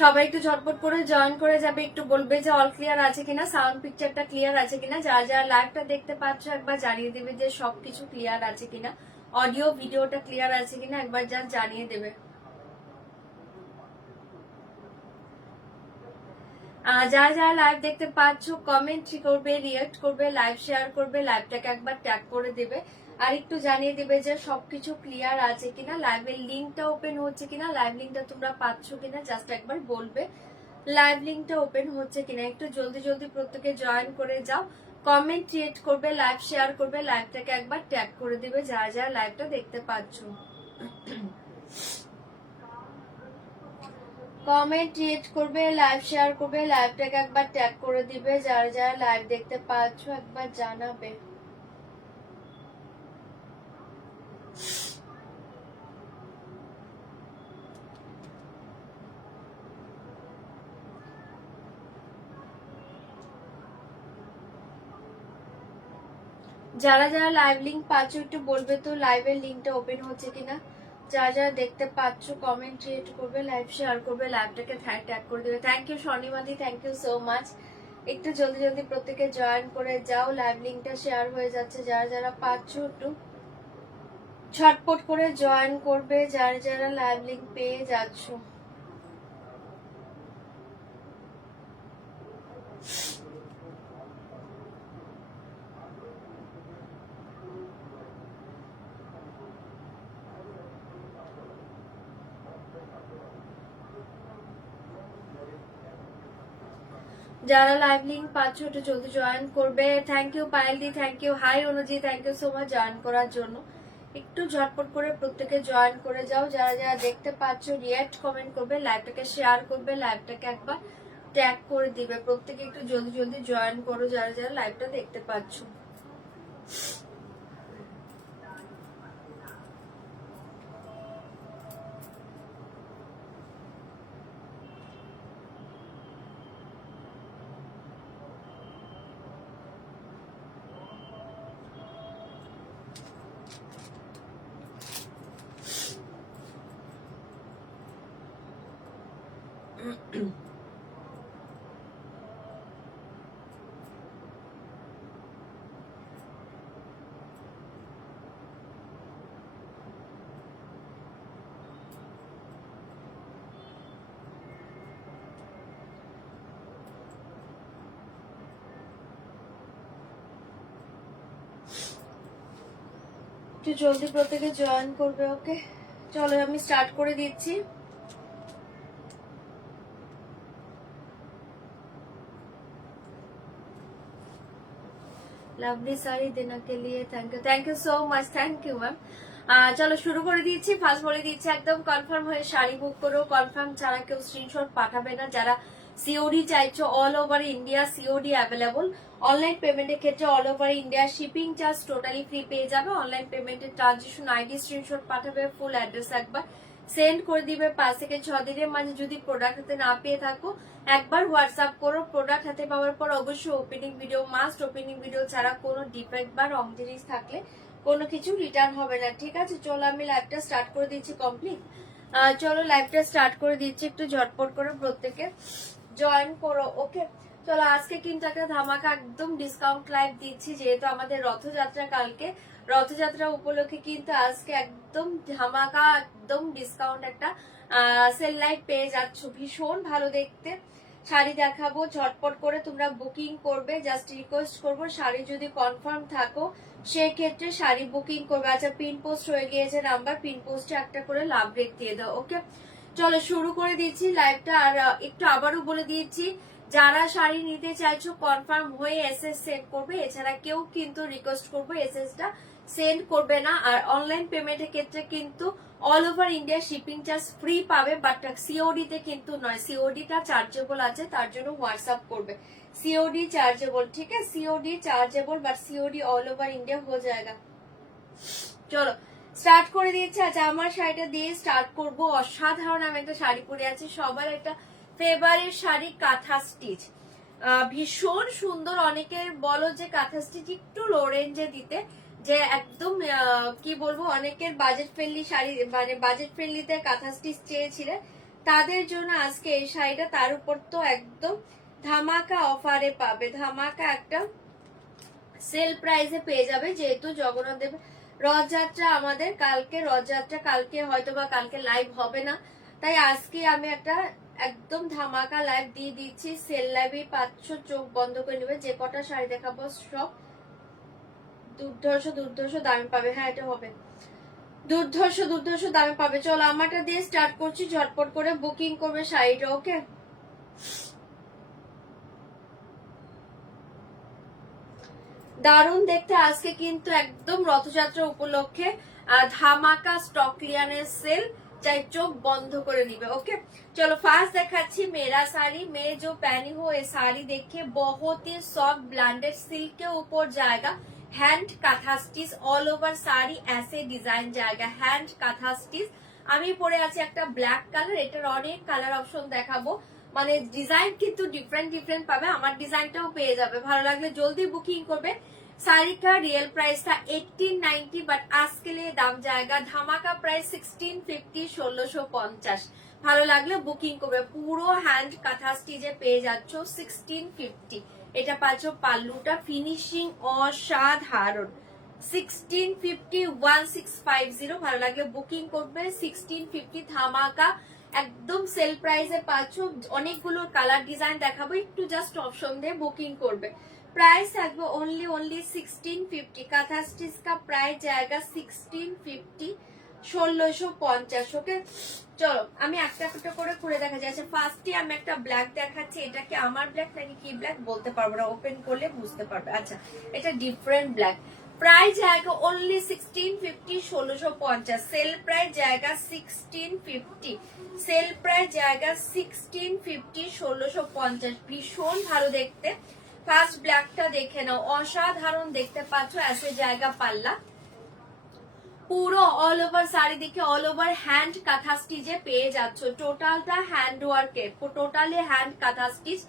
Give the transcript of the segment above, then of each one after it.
সবাই একটু ঝটপট করে জয়েন করে যাবে, একটু বলবে যে অল ক্লিয়ার আছে কিনা, সাউন্ড পিকচারটা ক্লিয়ার আছে কিনা। যারা যারা লাইভটা দেখতে পাচ্ছ একবার জানিয়ে দেবে যে সবকিছু ক্লিয়ার আছে কিনা, অডিও ভিডিওটা ক্লিয়ার আছে কিনা একবার যা জানিয়ে দেবে। যারা যারা লাইভ দেখতে পাচ্ছ কমেন্ট করবে, রিয়েক্ট করবে, লাইভ শেয়ার করবে, লাইভটাকে একবার ট্যাগ করে দেবে আর একটু জানিয়ে দেবে যে সবকিছু ক্লিয়ার আছে কিনা, লাইভের লিঙ্কটা ওপেন হচ্ছে কিনা, লাইভ লিঙ্কটা তোমরা পাচ্ছ কিনা জাস্ট একবার বলবে লাইভ লিঙ্কটা ওপেন হচ্ছে কিনা। একটু জলদি জলদি প্রত্যেকে জয়েন করে যাও, কমেন্ট ক্রিয়েট করবে, লাইভ শেয়ার করবে, লাইভটাকে একবার ট্যাগ করে দিবে যারা যারা লাইভটা দেখতে পাচ্ছ। কমেন্ট ক্রিয়েট করবে, লাইভ শেয়ার করবে, লাইভটাকে একবার ট্যাগ করে দিবে যারা যারা লাইভ দেখতে পাচ্ছ একবার জানাবে। যারা যারা লাইভ লিঙ্ক পাচ্ছ একটু বলবে তো লাইভের লিঙ্কটা ওপেন হচ্ছে কিনা। যারা যারা দেখতে পাচ্ছ কমেন্ট ক্রিয়েট করবে, লাইভ শেয়ার করবে, লাইভটাকে ট্যাগ করে দেবে। থ্যাংক ইউ স্বর্ণিমাদি, থ্যাংক ইউ সো মাচ। একটু জলদি জলদি প্রত্যেকে জয়েন করে যাও, লাইভ লিঙ্কটা শেয়ার হয়ে যাচ্ছে। যারা যারা পাচ্ছ একটু ছটপট করে জয়েন করবে, যারা যারা লাইভ লিঙ্ক পেয়ে যাচ্ছ। যারা লাইভ লিঙ্ক পাচ্ছ একটু জলদি জয়েন করবে। Thank you Payel di, thank you. Hi অনুজি, thank you so much join করার জন্য। একটু ঝটপট করে প্রত্যেকে জয়েন করে যাও। যারা যারা দেখতে পাচ্ছ রিয়াক্ট কমেন্ট করবে, লাইভটাকে শেয়ার করবে, লাইভটাকে একবার ট্যাগ করে দিবে। প্রত্যেকে একটু জলদি জলদি জয়েন করো যারা যারা লাইভটা দেখতে পাচ্ছ। একটু জলদি প্রত্যেকে জয়েন করবে। ওকে চলো আমি স্টার্ট করে দিচ্ছি। লাভলি শাড়ি দেনা के लिए thank you so much, thank you ma'am. চলো শুরু করে দিচ্ছি। ফার্স্ট বলে দিচ্ছি একদম কনফার্ম হয়ে শাড়ি বুক করো, কনফার্ম ছাড়া কেউ স্ক্রিনশট পাঠাবে না। যারা সিওডি চাইছো all over India COD available. Online পেমেন্টের ক্ষেত্রে all over India shipping charge totally free পেয়ে যাবে। অনলাইন পেমেন্টের ট্রানজেকশন আইডি স্ক্রিনশট পাঠাবে, ফুল অ্যাড্রেস একবার সেন্ড করে দিবে। 5 থেকে 6 দিনের মাঝে যদি প্রোডাক্ট হাতে না পেয়ে থাকো একবার হোয়াটসঅ্যাপ করো। প্রোডাক্ট হাতে পাওয়ার পর অবশ্যই opening video must. Opening video ছাড়া কোনো ডিফেক্ট বা রং জিনিস থাকলে কোনো কিছু রিটার্ন হবে না, ঠিক আছে? চলো আমি লাইভটা স্টার্ট করে দিচ্ছি কমপ্লিট। চলো লাইভটা স্টার্ট করে দিচ্ছি, একটু ঝটপট করে প্রত্যেকে জয়েন করো, ওকে? চলো আজকে কিন্তু একটা ধামাকা একদম ডিসকাউন্ট লাইভ দিচ্ছি, যেহেতু আমাদের রথযাত্রা কালকে, রথযাত্রা উপলক্ষে কিন্তু আজকে একদম ধামাকা একদম ডিসকাউন্ট একটা সেল লাইভ পেয়ে যাচ্ছ। ভীষণ ভালো দেখতে শাড়ি দেখাবো, ঝটপট করে তোমরা বুকিং করবে। জাস্ট রিকোয়েস্ট করবো শাড়ি যদি কনফার্ম থাকো সেক্ষেত্রে শাড়ি বুকিং করবে। আচ্ছা পিন পোস্ট হয়ে গিয়েছে নাম্বার, পিন পোস্টে একটা করে লাভ রেট দিয়ে দাও, ওকে? চলো শুরু করে দিচ্ছি লাইভটা। আর একটু আবারও বলে দিয়েছি, যারা শাড়ি নিতে চাইছো কনফার্ম হয়ে এসএস সেন্ড করবে, এছাড়া কেউ কিন্তু রিকোয়েস্ট করবো এসএসটা সেন্ড করবে না। আর অনলাইন পেমেন্টের ক্ষেত্রে কিন্তু all over India shipping charge free পাবে, বাট সিওডি তে কিন্তু নয়, সিওডিটা চার্জেবল আছে, তার জন্য হোয়াটসঅ্যাপ করবে। सीओडी चार्जेबल, ठीक है? COD chargeable but COD all over India हो जाएगा। চলো স্টার্ট করে দিয়েছি। আচ্ছা আমার শাড়িটা দিয়ে স্টার্ট করব। অসাধারণ আমি একটা শাড়ি পরে আছি, সবার একটা ফেভারিট শাড়ি, কাঁথা স্টিচ, ভীষণ সুন্দর। অনেকে বলো যে কাঁথা স্টিচ একটু লো রেঞ্জে দিতে, যে একদম কি বলবো, অনেকের বাজেট ফ্রেন্ডলি শাড়ি, মানে বাজেট ফ্রেন্ডলিতে কাঁথা স্টিচ চেয়েছিলেন, তাদের জন্য আজকে এই শাড়িটা। তার উপর তো একদম ধামাকা অফারে পাবে, ধামাকা একটা সেল প্রাইসে পেয়ে যাবে, যেহেতু জগন্নাথ দেব রথযাত্রা আমাদের কালকে, রথযাত্রা কালকে হয়তো বা কালকে লাইভ হবে না, তাই আজকে আমি একটা একদম ধামাকা লাইভ দিয়ে দিচ্ছি। সেল লাইভে পাচ্ছ, চোখ বন্ধ করে নেবে। যে কটা শাড়ি দেখাবো সব দুর্ধর্ষ দুর্ধর্ষ দামে পাবে। হ্যাঁ এটা হবে, দুর্ধর্ষ দুর্ধর্ষ দামে পাবে। চলো আমারটা দিয়ে স্টার্ট করছি, ঝটপট করে বুকিং করবে শাড়িটা, ওকে? দারুণ দেখতে আজকে কিন্তু একদম রথযাত্রা উপলক্ষে ধামাকা স্টক ক্লিয়ারেন্স সেল, চাই চোখ বন্ধ করে নিবে, ओके? चलो फास्ट दिखाচ্ছি मेरा साड़ी। मैं जो पहनी हूँ ये साड़ी देखिए बहुत ही सॉफ्ट ब्लेंडेड सिल्क के ऊपर जाएगा, hand kantha stitch all over sari ऐसे डिजाइन जाएगा, हैंड काथा स्टिच। আমি পরে আছি একটা ব্ল্যাক কালার, এটার অনেক কালার অপশন দেখাবো, মানে ডিজাইন কিন্তু ডিফারেন্ট ডিফারেন্ট পাবে, আমার ডিজাইনটাও পেয়ে যাবে। ভালো লাগলে জলদি বুকিং করবে। साड़ी का रियल प्राइस था 1890 बट आज के लिए दाम जाएगा ধামাকা প্রাইস 1650, 1650। ভালো লাগলে বুকিং করবে। পুরো হ্যান্ড কাঁথা স্টিচে পেয়ে যাচ্ছ 1650। এটা পাচ্ছ পাল্লুটা, ফিনিশিং অসাধারণ। 1650 1650। ভালো লাগলে বুকিং করবে। 1650 ধামাকা একদম সেল প্রাইসে পাচ্ছ। অনেকগুলো কালার ডিজাইন দেখাবো, একটু জাস্ট অপশন দিয়ে বুকিং করবে। प्राइस থাকবে ओनली 1650। কাঁথা স্টিচ का प्राइस जाएगा 1650, 1650, ওকে? চলো আমি একটা একটা করে খুলে দেখা যাচ্ছে। ফার্স্টে আমি একটা ব্ল্যাক দেখাচ্ছি, এটা কি আমার ব্ল্যাক নাকি কি ব্ল্যাক বলতে পারবো না, ওপেন করলে বুঝতে পারবে। আচ্ছা এটা ডিফারেন্ট ব্ল্যাক। प्राइस जाएगा ओनली 1650, 1650। सेल प्राइस जाएगा 1650, सेल प्राइस जाएगा 1650, 1650। ভীষণ ভালো দেখতে। ফার্স্ট ব্ল্যাকটা দেখে নাও, অসাধারণ দেখতে পাচ্ছ। ऐसे জায়গা পাল্লা পুরো অল ওভার শাড়ি দেখে অল ওভার হ্যান্ড কাঁথা স্টিচে পেয়ে যাচ্ছ। টোটালটা হ্যান্ড ওয়ার্কের, টোটালি হ্যান্ড কাঁথা স্টিচ,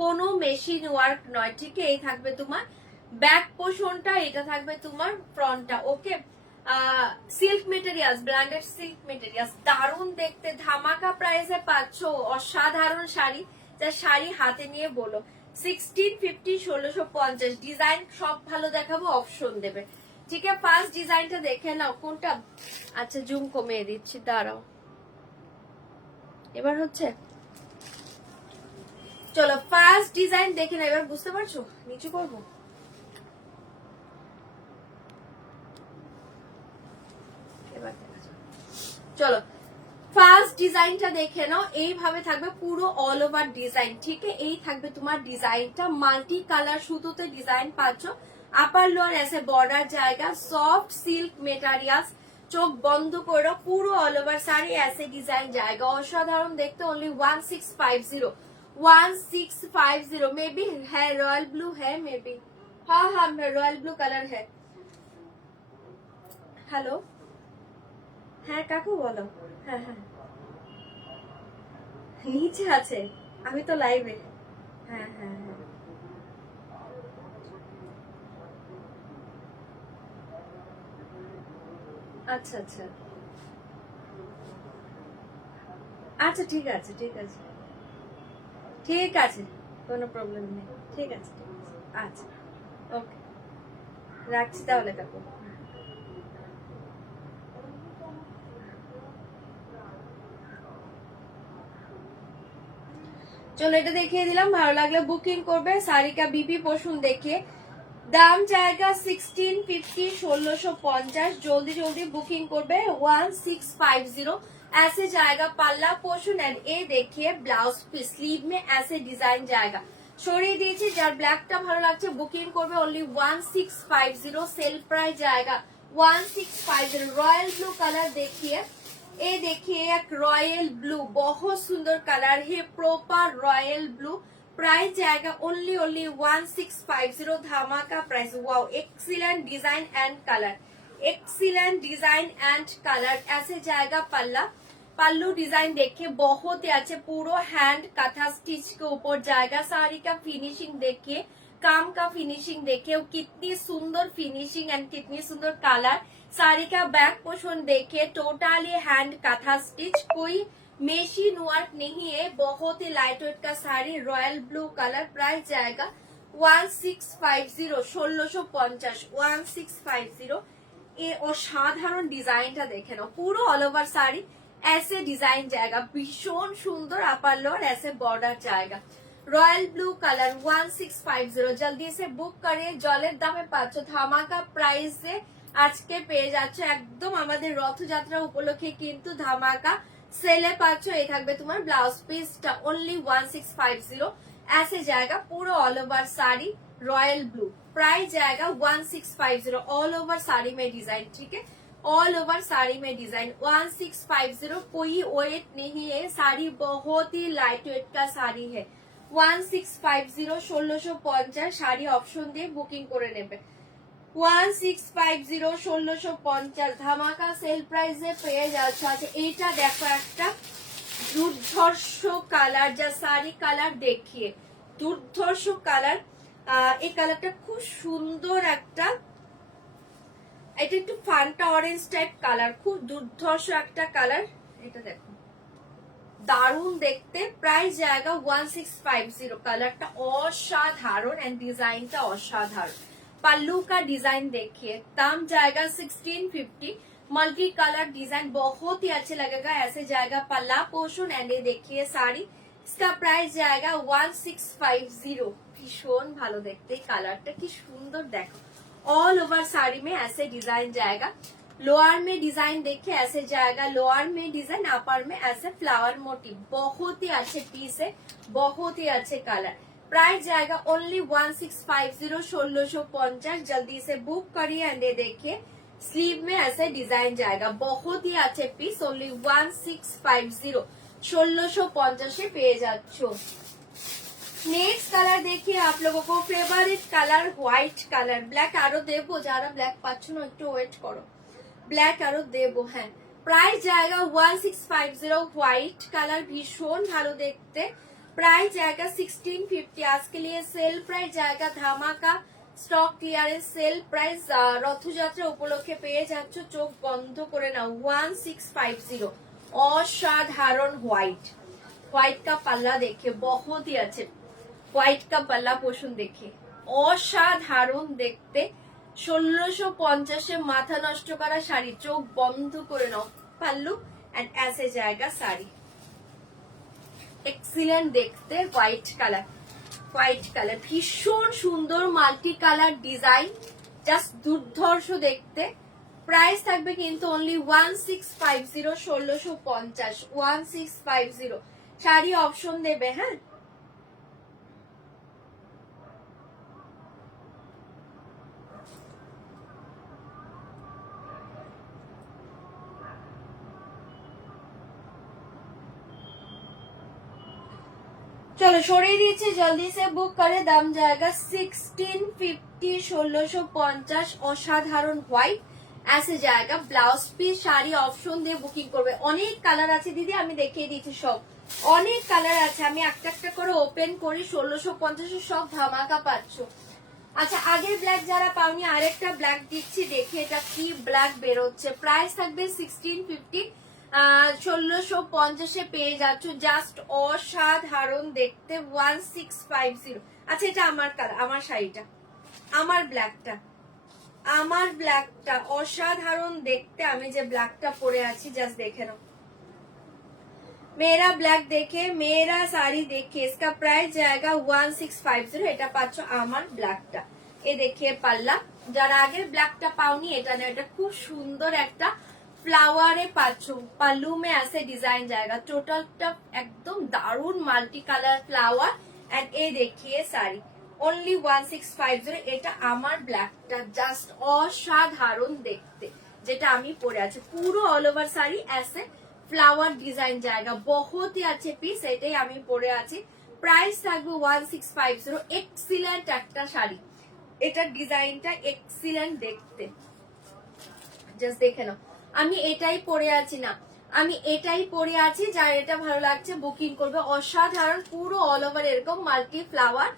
কোনো মেশিন ওয়ার্ক নয়, ঠিক আছে? এই থাকবে তোমার ব্যাক পোর্শনটা, এটা থাকবে তোমার ফ্রন্টটা, okay? Silk materials, branded silk materials, দারুণ দেখতে। ধামাকা প্রাইসে পাচ্ছ অসাধারণ শাড়ি, যা শাড়ি হাতে নিয়ে বলো 1650, 1650। ডিজাইন সব ভালো দেখাবো, অপশন দেবে, ঠিক আছে? ফার্স্ট ডিজাইনটা দেখে নাও কোনটা। আচ্ছা জুম কমিয়ে দিচ্ছি, দাঁড়াও, এবার হচ্ছে। চলো ফার্স্ট ডিজাইন দেখে নাও, এবার বুঝতে পারছো? নিচু করবো, এবার চলো ফার্স্ট ডিজাইনটা দেখে নাও। এইভাবে থাকবে পুরো অল ওভার ডিজাইন, ঠিক আছে? এই থাকবে তোমার ডিজাইনটা, মাল্টি কালার সুতোতে ডিজাইন পাচ্ছ। আপার লোয়ার এসে বর্ডার জায়গা, সফট সিল্ক মেটেরিয়ালস, চোখ বন্ধ করো। পুরো অল ওভার শাড়ি এসে ডিজাইন জায়গা, অসাধারণ দেখতে। ओनली 1650, 1650। मे बी है रॉयल ब्लू है, मे बी, हाँ हाँ रॉयल ब्लू कलर है। हेलो, হ্যাঁ কাকু বলো। হ্যাঁ হ্যাঁ নিচে আছে, আমি তো লাইভে। হ্যাঁ হ্যাঁ হ্যাঁ আচ্ছা আচ্ছা আচ্ছা, ঠিক আছে ঠিক আছে ঠিক আছে, কোনো প্রবলেম নেই, ঠিক আছে ঠিক আছে, আচ্ছা ওকে, রাখছি তাহলে কাকু। চলো এটা দেখিয়ে দিলাম, ভালো লাগলে বুকিং করবে। সারিকা বিপি পোষণ দেখে দাম জায়গা 1650, 1650, জলদি জলদি বুকিং করবে। 1650 ऐसे जाएगा पल्ला पोर्शन एंड ए देखिए ब्लाउज पीस, स्लीव में ऐसे डिजाइन जाएगा। সরিয়ে দিয়েছি, যার ব্ল্যাকটা ভালো লাগছে বুকিং করবে। অনলি 1650 সেল প্রাইস जाएगा 1650। रॉयल ब्लू कलर देखिए, ये देखिए एक रॉयल ब्लू, बहुत सुंदर कलर है, प्रॉपर रॉयल ब्लू। प्राइस जाएगा ओनली 1650, धमाका price. Wow, excellent design and colour, excellent design and colour. ऐसे जाएगा पल्ला, पल्लू डिजाइन देखिए बहुत ही अच्छे, पूरा हैंड कथा स्टिच के ऊपर जाएगा। साड़ी का फिनिशिंग देखिए, काम का फिनिशिंग देखिए, कितनी सुंदर फिनिशिंग एंड कितनी सुंदर कलर। साड़ी का बैक पोर्शन देखिए, टोटली हैंड कथा स्टिच, कोई मेशिन वर्क नहीं है, बहुत ही लाइट वेट का sari, royal blue colour. Price जाएगा 1650, 1650, 1650। ये অসাধারণ ডিজাইনটা দেখে নাও, পুরো অল ওভার শাড়ি ऐसे डिजाइन जाएगा, भीषण सुंदर अपर लोअर, ऐसे बॉर्डर जाएगा। रॉयल ब्लू कलर 1650, जल्दी से बुक करिए, জলের দামে পাচ্ছ, ধামাকা প্রাইসে আজকে পেয়ে যাচ্ছ, একদম আমাদের রথযাত্রা উপলক্ষে কিন্তু ধামাকা সেলে পাচ্ছ। এই থাকবে তোমার ব্লাউজ পিসটা, ओनली 1650। ऐसे जाएगा पूरा all over sari royal blue. Price जाएगा 1650, ऑल ओवर साड़ी में डिजाइन, ठीक है, ऑल ओवर साड़ी में डिजाइन 1650। कोई वेट नहीं है, साड़ी बहुत ही लाइट वेट का साड़ी है। 1650, 1650 শাড়ি অপশন দিয়ে বুকিং করে নেবে। 1650, 1650 ধামাকা সেল প্রাইসে পেয়ে যাচ্ছে। আচ্ছা এইটা দেখো, একটা দুর্ধর্ষ কালার, যা শাড়ি কালার দেখিয়ে, দুর্ধর্ষ কালার। এই কালারটা খুব সুন্দর একটা, এটা একটু ফান্টা অরেঞ্জ টাইপ কালার, খুব দুর্ধর্ষ একটা কালার। এটা দেখো দারুণ দেখতে। প্রাইস জায়গা 1650, কালারটা অসাধারণ এন্ড ডিজাইনটা অসাধারণ। पल्लू का डिजाइन देखिए, दाम जाएगा 1650, मल्टी कलर डिजाइन बहुत ही अच्छे लगेगा। ऐसे जाएगा पल्ला पोर्शन एंड ये देखिए साड़ी, इसका प्राइस जाएगा 1650। भीषण ভালো দেখতে, কালারটা কি সুন্দর দেখো। ऑल ओवर साड़ी में ऐसे डिजाइन जाएगा। लोअर में डिजाइन देखिए, ऐसे जाएगा लोअर में डिजाइन, अपर में ऐसे फ्लावर मोटिव, बहुत ही अच्छे पीस है, बहुत ही अच्छे कलर। प्राइस जाएगा ओनली 1650, 1650, जल्दी से बुक करिए। एंड ये देखिए स्लीव में ऐसे डिजाइन जाएगा, बहुत ही अच्छे पीस, ओनली 1650, 1650 পেয়ে যাচ্ছ। नेक्स्ट कलर देखिए आप लोगों को, favourite colour white colour. Black आरो देबो, যারা ব্ল্যাক পাচ্ছ না একটু ওয়েট করো, ব্ল্যাক আরো দেবো। হ্যাঁ, প্রাইস जाएगा 1650, হোয়াইট কালার, ভীষণ ভালো দেখতে। प्राइस जाएगा 1650, आज के लिए सेल प्राइस जाएगा ধামাকা stock clearance sale price. Rathyatra উপলক্ষে পেয়ে যাচ্ছ, চোখ বন্ধ করে নাও। 1650, অসাধারণ হোয়াইট, হোয়াইট का पल्ला देखिए, बहुत ही अच्छे হোয়াইট का पल्ला पोषण देखिए, অসাধারণ দেখতে। 1650 মাথা নষ্ট করা শাড়ি, চোখ বন্ধ করে নাও। পাল্লু এন্ড ऐसे जाएगा साड़ी, एक्सीलेंट देखते। व्हाइट कलर, व्हाइट कलर भीषण सुंदर মাল্টি কালার ডিজাইন, জাস্ট দুর্ধর্ষ দেখতে। প্রাইস থাকবে কিন্তু অনলি 1650, 1650, 1650। শাড়ি অপশন দেবে। হ্যাঁ, चलो সরিয়ে দিয়েছি, জলদি সে বুক করে। দাম जाएगा 1650, 1650, অসাধারণ হোয়াইট। ऐसे जाएगा ব্লাউজ পিস, শাড়ি অপশন দিয়ে বুকিং করবে। অনেক কালার আছে দিদি, আমি দেখিয়ে দিচ্ছি সব, অনেক কালার আছে, আমি একটা একটা করে ওপেন করি। 1650 সব ধামাকা পাচ্ছ। আচ্ছা আগের ব্ল্যাক যারা পাওনি আরেকটা ব্ল্যাক দিচ্ছি, দেখি এটা কি ব্ল্যাক বেরোচ্ছে। প্রাইস থাকবে 1650, 1650 পেয়ে যাচ্ছ। জাস্ট অসাধারণ দেখতে, 1650। আচ্ছা এটা আমার কালার, আমার শাড়িটা, আমার ব্ল্যাকটা অসাধারণ দেখতে। আমি যে ব্ল্যাকটা পরে আছি জাস্ট দেখে নাও। मेरा ब्लैक देखे, मेरा साड़ी देखे, इसका प्राइस जाएगा 1650। এটা পাচ্ছ আমার ব্ল্যাকটা। এ দেখে পাল্লা, যারা আগের ব্ল্যাকটা পাওনি এটা না, এটা খুব সুন্দর একটা ফ্লাওয়ারে পাচ্ছ। পাল্লু মে ऐसे ডিজাইন जाएगा, টোটালটা একদম দারুন মাল্টি কালার ফ্লাওয়ার। এন্ড এ দেখিয়ে শাড়ি অনলি 1650। এটা আমার ব্ল্যাকটা, জাস্ট অসাধারণ দেখতে, যেটা আমি পরে আছি। পুরো অল ওভার শাড়ি ऐसे ফ্লাওয়ার ডিজাইন জায়গা, বহুত হি আছে পিস। এটাই আমি পরে আছি। প্রাইস থাকবে 1650। এক্সিলেন্ট একটা শাড়ি, এটার ডিজাইনটা এক্সিলেন্ট দেখতে, জাস্ট দেখে নাও। আমি এটাই পরে আছি না, আমি এটাই পরে আছি। যার এটা ভালো লাগছে বুকিং করবে। অসাধারণ, পুরো অল ওভার এরকম মাল্টি ফ্লাওয়ার,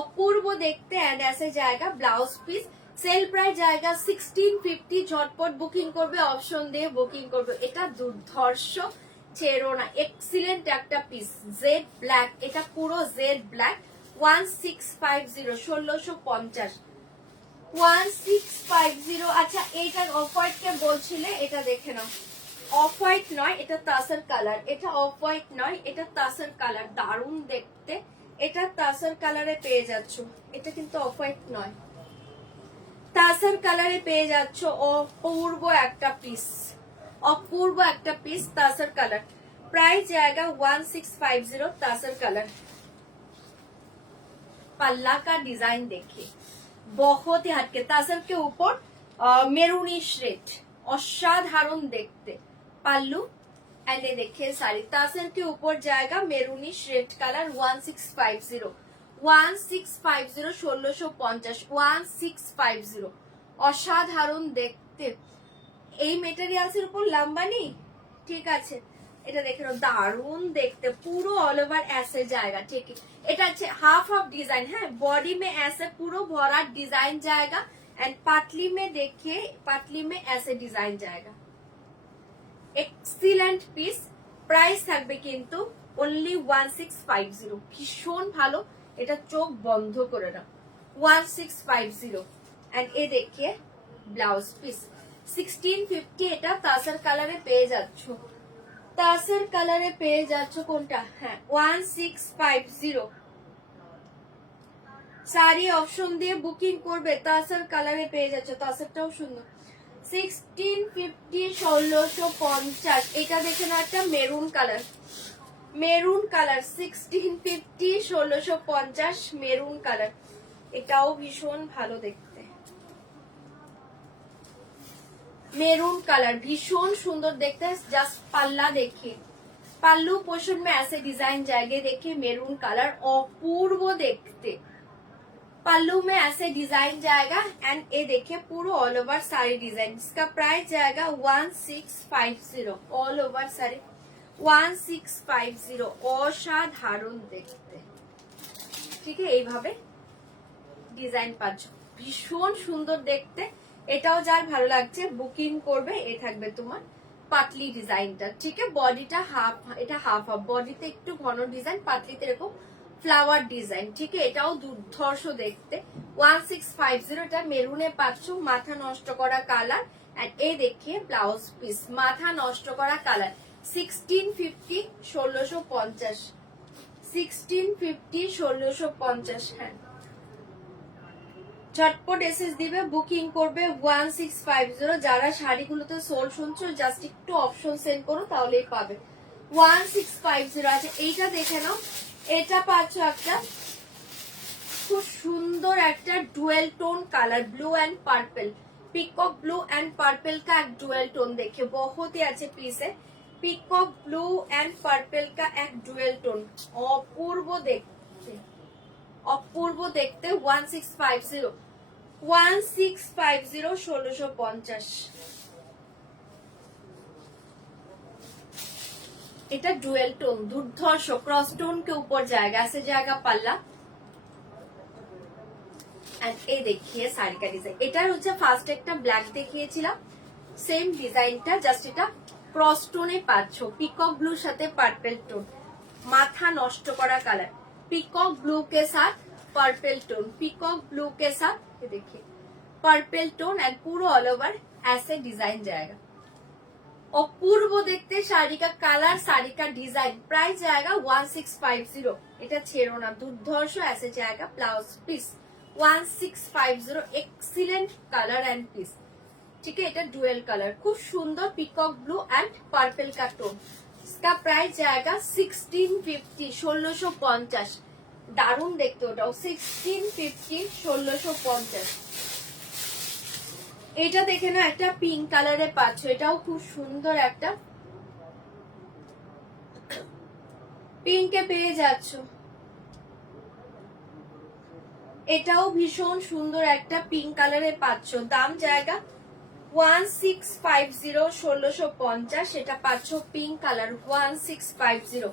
অপূর্ব দেখতে। এন্ড ऐसे জায়গা ব্লাউজ পিস, সেল প্রাইস জায়গা 1650। ঝটপট বুকিং করবে, অপশন দিয়ে বুকিং করবে। এটা দুর্ধর্ষ, ছেড়ো না, এক্সিলেন্ট একটা পিস। জেড ব্ল্যাক, এটা পুরো জেড ব্ল্যাক, 1650, 1650, 1650। আচ্ছা এইটার অফ হোয়াইট কে বলছিলে, এটা দেখে নাও। অফ হোয়াইট নয়, এটা তাসর কালার। এটা অফ হোয়াইট নয়, এটা তাসর কালার, দারুণ দেখতে। এটা তাসর কালারে পেয়ে যাচ্ছ, এটা কিন্তু অফ হোয়াইট নয়, তাসর কালারে পেয়ে যাচ্ছ। অপূর্ব একটা পিস, অপূর্ব একটা পিস, তাসর কালার। প্রাইস जाएगा 1650, तासर कलर। पल्ला का डिजाइन देखिए, बहुत ही हटके, तासर के ऊपर मेरूनिश रेड, असाधारण देखते। पल्लू एंड ये देखिए साड़ी, तासर के ऊपर जाएगा मेरूनिश रेड कलर, 1650, 1650, 1650, 1650। অসাধারণ দেখতে। এই মেটেরিয়ালস এর উপর লম্বা নেই, ঠিক আছে। এটা দেখে নাও, দারুণ দেখতে, পুরো অল ওভার ऐसे जाएगा, ठीक है। এটা হচ্ছে হাফ হাফ ডিজাইন, হ্যাঁ। বডি মে ऐसे পুরো ভরা ডিজাইন जाएगा एंड पाटली में देखिए, पाटली में ऐसे डिजाइन जाएगा। Excellent piece. প্রাইস থাকবে কিন্তু অনলি 1650। ভীষণ ভালো, এটা চোখ বন্ধ করে নাও, 1650। এন্ড এ দেখিয়ে ব্লাউজ পিস 1650। এটা তাসর কালারে পেয়ে যাচ্ছ, তাসর কালারে পেয়ে যাচ্ছ। কোনটা? হ্যাঁ 1650। শাড়ি অপশন দিয়ে বুকিং করবে, তাসর কালারে পেয়ে যাচ্ছ। তাসরটাও সুন্দর, 1650, 1650। এটা দেখে না, একটা maroon colour, maroon colour, 1650, 1650, maroon colour. এটাও ভীষণ ভালো দেখতে, মেরুন কালার, ভীষণ সুন্দর দেখতে। জাস্ট পাল্লা देखिए, पल्लू पोर्शन में ऐसे डिजाइन जाएंगे, देखिए मेरून कलर, अपूर्व देखते। पल्लू में ऐसे डिजाइन जाएगा एंड ये देखिए पूरा ऑल ओवर साड़ी डिजाइन। इसका प्राइस जाएगा 1650, ऑल ओवर साड़ी 1650। অসাধারণ দেখতে, ঠিক আছে। এইভাবে ডিজাইন পাচ্ছ, ভীষণ সুন্দর দেখতে। এটাও যার ভালো লাগছে বুকিং করবে। এ থাকবে তোমার পাতলি ডিজাইনটা, ঠিক আছে। বডিটা হাফ, এটা হাফ হাফ, বডিতে একটু ঘন ডিজাইন, পাতলিতে এরকম ফ্লাওয়ার ডিজাইন, ঠিক আছে। এটাও দুর্ধর্ষ দেখতে, 1650। এটা মেরুনে পাচ্ছ, মাথা নষ্ট করা কালার। এন্ড এই দেখিয়ে ব্লাউজ পিস, মাথা নষ্ট করা কালার, 1650, 1650, 1650, 1650। হ্যাঁ ঝটপট এসএস দিবে, বুকিং করবে 1650। যারা শাড়িগুলোতে সোল শুনছো জাস্ট একটু অপশন সেন্ড করো, তাহলেই পাবে 1650। আছে এইটা দেখে নাও, এটা পাচ্ছ একটা খুব সুন্দর একটা dual tone colour, blue and purple, peacock blue and purple का एक डुएल टोन। देखिए बहुत ही अच्छे पीस है, पिकॉक ब्लू एंड पर्पल का एक डुएल टोन, अपूर्व देखते, अपूर्व देखते। 1650, 1650, 1650। এটা डुएल टोन, दुर्धर्ष क्रॉस टोन के ऊपर जाएगा, ऐसे जाएगा पल्ला এন্ড এই দেখিয়ে শাড়ি কা ডিজাইন। এটার হচ্ছে ফার্স্ট একটা ব্ল্যাক দেখিয়েছিলাম, সেম ডিজাইনটা জাস্ট এটা ক্রস টোনে পাচ্ছ, পিকক ব্লুর সাথে পার্পল টোন, माथा नष्ट करा कलर, पीकॉक ब्लू के साथ पर्पल टोन, पीकॉक ब्लू के साथ ये देखिए पर्पल टोन एंड पूरा ऑल ओवर ऐसे डिजाइन जाएगा। अपूर्व देखते शाड़ी का कलर, साड़ी का डिजाइन। प्राइस जाएगा 1650। এটা ছেড়ো না, দুর্ধর্ষ ऐसे जाएगा। Blouse piece 1650, excellent colour and piece. ठीक है, এটা डुअल कलर, खूब सुंदर पीकॉक ब्लू एंड पर्पल का टोन। इसका प्राइस जाएगा 1650, 1650। दारुण देखते ওটাও 1650, 1650। এটা দেখে না, একটা পিঙ্ক কালারে পাচ্ছ, এটাও খুব সুন্দর, একটা পিঙ্কে পেয়ে যাচ্ছ, এটাও ভীষণ সুন্দর একটা পিঙ্ক কালারে পাচ্ছ। দাম জায়গা 1650, 1650। এটা পাচ্ছ পিঙ্ক কালার 1650,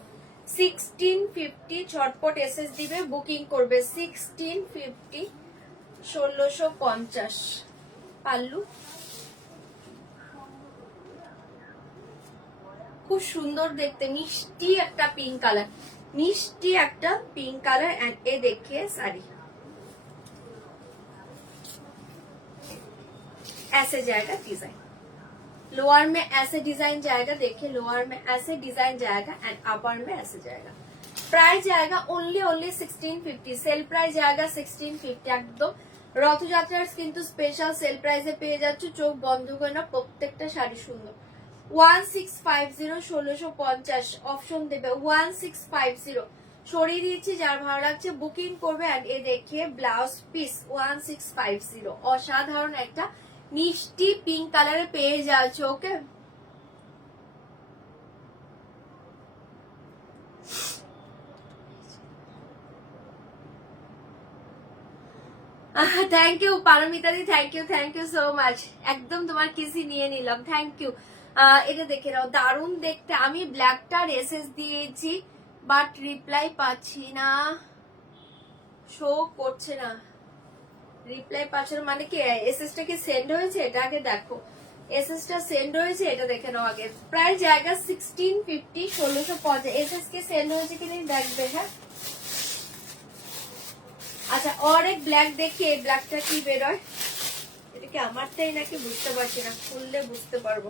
1650। ঝটপট এসএস দিবে, বুকিং করবে 1650, 1650। পাল্লু খুব সুন্দর দেখতে, মিষ্টি একটা পিঙ্ক কালার, মিষ্টি একটা পিঙ্ক কালার এন্ড এ দেখিয়ে শাড়ি ऐसे जाएगा डिजाइन। लोअर में ऐसे डिजाइन जाएगा, देखिए लोअर में ऐसे डिजाइन जाएगा एंड अपर में ऐसे जाएगा। प्राइस जाएगा ओनली 1650। सेल प्राइस जाएगा 1650। एकदम রথযাত্রার কিন্তু স্পেশাল সেল প্রাইসে পেয়ে যাচ্ছ, চোখ বন্ধ করে না, প্রত্যেকটা শাড়ি সুন্দর। 1650, 1650 অপশন দেবে 1650। সরিয়ে দিয়েছি, যার ভালো লাগছে বুকিং করবে এন্ড এ দেখিয়ে ব্লাউজ পিস 1650। অসাধারণ একটা মিষ্টি পিঙ্ক কালারে পেয়ে যাচ্ছ। Okay, thank you Paramita di, thank you so much. একদম তোমার কিসি নিয়ে নিলাম, থ্যাংক ইউ। এটা দেখে নাও, দারুণ দেখতে। আমি ব্ল্যাকটার এসএস দিয়েছি বাট রিপ্লাই পাচ্ছি না, শো করছে না, রিপ্লাই পাচ্ছ না মানে কি এসএস টা কি সেন্ড হয়েছে? এটা আগে দেখো, এসএস টা সেন্ড হয়েছে, এটা দেখে নাও আগে। প্রাইস জায়গা 1650, 1650। এসএস কে সেন্ড হয়েছে কি नहीं দেখবে। হ্যাঁ আচ্ছা, और एक ব্ল্যাক দেখি, এই ব্ল্যাকটা কি বের হয়, এটা কি আমারটাই নাকি বুঝতে পারছি না, খুললে বুঝতে পারবো।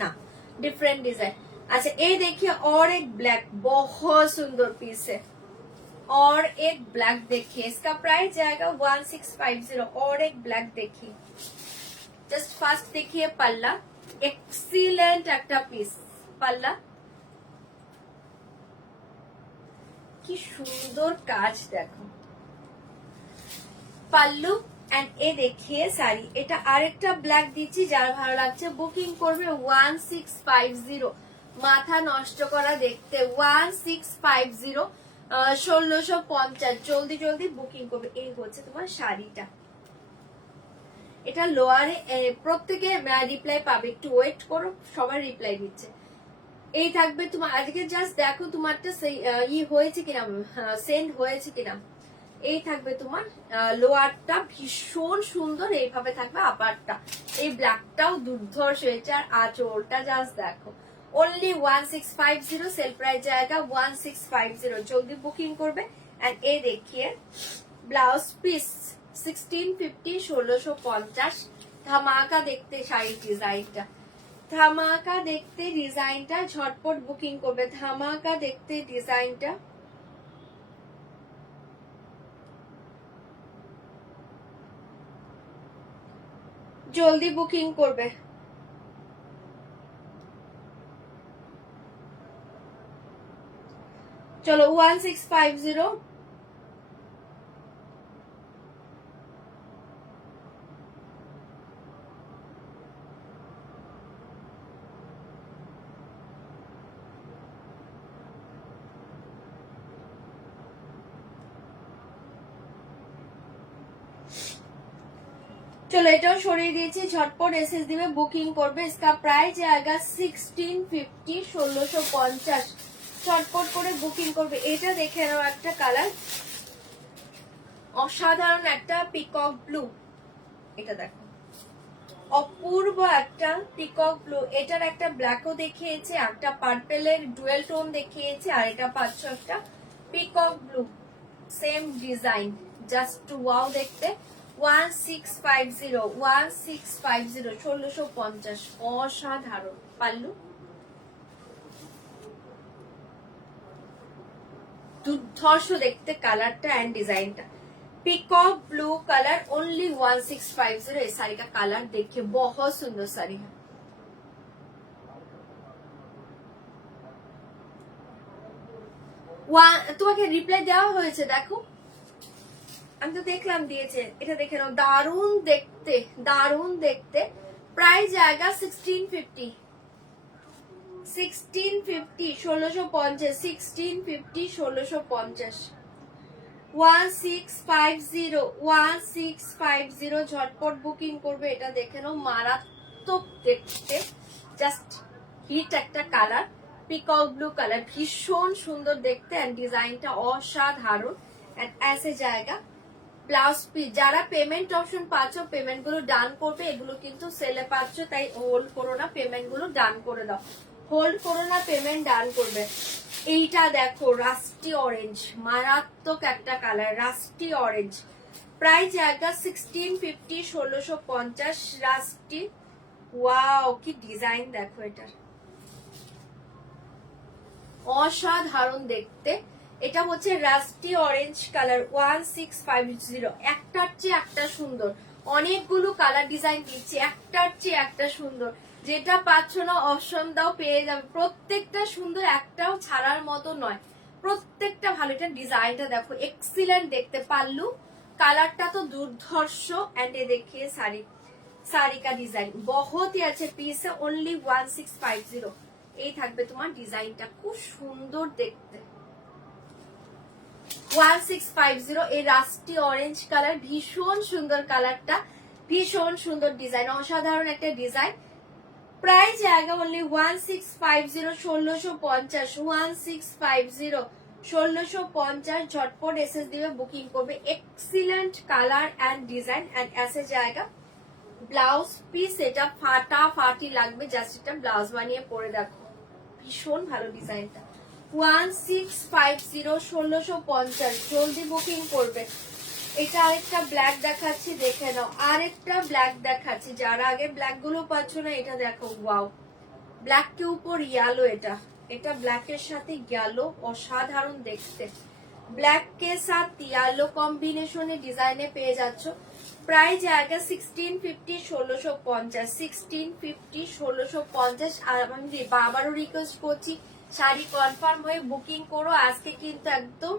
না, डिफरेंट डिजाइन। अच्छा ये देखिए और एक ब्लैक, बहुत सुंदर पीस है। और एक ब्लैक देखिए, इसका प्राइस जाएगा 1650। और एक ब्लैक देखिए, जस्ट फास्ट देखिए पल्ला, एक्सीलेंट একটা পিস। পাল্লা কি সুন্দর কাজ দেখো, পাল্লু এন্ড এ দেখিয়ে শাড়ি। এটা আরেকটা ব্ল্যাক দিচ্ছি, যার ভালো লাগছে বুকিং করবে 1650। মাথা নষ্ট করা দেখতে 1650, 1650। জলদি জলদি বুকিং করবে। এই হচ্ছে তোমার শাড়িটা, এটা লোয়ারে প্রত্যেকে রিপ্লাই পাবে, একটু ওয়েট করো, সবার রিপ্লাই দিচ্ছে। এই থাকবে তোমার আজকে, জাস্ট দেখো তোমারটা ই হয়েছে কিনা, সেন্ড হয়েছে কিনা। এই থাকবে তোমার লোয়ারটা, ভীষণ সুন্দর এইভাবে থাকবে। আপারটা এই ব্ল্যাকটাও দুর্ধর্ষ হয়েছে, আর আঁচলটা জাস্ট দেখো। ओनली 1650, सेल प्राइस जाएगा 1650। जल्दी बुकिंग করবে एंड ए देखिए ब्लाउज पीस 1650, 1650। ধামাকা দেখতে শাড়ি ডিজাইনটা, ধামাকা দেখতে ডিজাইনটা, ঝটপট বুকিং করবে। ধামাকা দেখতে ডিজাইনটা, জলদি বুকিং করবে। चलो 1650। चलो এটাও সরিয়ে দিয়েছি, ঝটপট এসএস দিবে, বুকিং করবে। इसका प्राइस जाएगा 1650, 1650। চটপট করে বুকিং করবে। এটা দেখে নাও একটা কালার, অসাধারণ একটা পিকক ব্লু, এটা দেখো অপূর্ব একটা পিকক ব্লু। এটার একটা ব্ল্যাকও দেখিয়েছে, একটা পার্পেলের ডুয়েল টোন দেখিয়েছে, আর এটা পাচ্ছ একটা peacock blue same design, just wow দেখতে। 1650 1650 1650, অসাধারণ পাল্লু, দুর্ধর্ষ দেখতে কালারটা এন্ড ডিজাইনটা। Peacock blue colour only 1650। इस साड़ी का कलर देखिए, बहुत सुंदर साड़ी है। তোমাকে রিপ্লাই দেওয়া হয়েছে দেখো, আমি তো দেখলাম দিয়েছে, এটা দেখে নাও, দারুণ দেখতে দারুণ দেখতে। প্রাইস জায়গা 1650 1650 1650 1650 1650 1650 1650 ঝটপট বুকিং করবে। এটা দেখে নাও, মারাত্মক দেখতে, জাস্ট হিট একটা কালার, পিকক ব্লু কালার, ভীষণ সুন্দর দেখতে এন্ড ডিজাইনটা অসাধারণ। এন্ড ऐसे জায়গা ব্লাউজ পিস। যারা পেমেন্ট অপশন পাচ্ছ পেমেন্ট গুলো ডান করবে, এগুলো কিন্তু সেলে পাচ্ছ, তাই হোল্ড করো না, পেমেন্ট গুলো ডান করে দাও, হোল্ড করো না, পেমেন্ট ডান করবে। এইটা দেখো রাস্টি অরেঞ্জ, মারাত্মক একটা কালার, রাস্টি অরেঞ্জ। প্রাইস জায়গা 1650 1650 রাস্টি। ওয়াও কি ডিজাইন দেখো, এটার অসাধারণ দেখতে। এটা হচ্ছে রাস্টি অরেঞ্জ কালার 1650। একটার চেয়ে একটা সুন্দর, অনেকগুলো কালার ডিজাইন দিচ্ছে, একটার চেয়ে একটা সুন্দর। যেটা পাচ্ছ না অপশন দাও, পেয়ে যাবে, প্রত্যেকটা সুন্দর, একটাও ছাড়ার মতো নয়, প্রত্যেকটা ভালো। এটা ডিজাইনটা দেখো এক্সিলেন্ট দেখতে, পাল্লু কালারটা তো দুর্ধর্ষ। এন্ড এ देखिए साड़ी का डिजाइन बहुत ही अच्छे पीस है, ओनली 1650। এই থাকবে তোমার ডিজাইনটা, খুব সুন্দর দেখতে। 1650 এই রাস্টি অরেঞ্জ কালার, ভীষণ সুন্দর কালারটা, ভীষণ সুন্দর ডিজাইন, অসাধারণ একটা ডিজাইন। প্রাইস জায়গা অনলি 1650 1650 1650 1650। ঝটপট এসএস দিবে, বুকিং করবে। Excellent colour and design and ऐसे জায়গা ব্লাউজ পিস, এটা ফাটাফাটি লাগবে, জাস্ট এটা ব্লাউজ বানিয়ে পরে দেখো, ভীষণ ভালো ডিজাইনটা। 1650 1650 জলদি বুকিং করবে। এটা আরেকটা ব্ল্যাক দেখাচ্ছি, দেখে নাও, আরেকটা ব্ল্যাক দেখাচ্ছি, যারা আগে ব্ল্যাক গুলো পাচ্ছ না, এটা দেখো, ওয়াও ব্ল্যাক কে উপর ইয়ালো, এটা ব্ল্যাকের সাথে ইয়ালো, অসাধারণ দেখতে, ব্ল্যাক কে সাথ ইয়ালো কম্বিনেশনে ডিজাইনে পেয়ে যাচ্ছ। প্রাইস জায়গা 1650 1650 1650 1650। আর আমি আবারও রিকোয়েস্ট করছি, শাড়ি কনফার্ম হয়ে বুকিং করো। আজকে কিন্তু একদম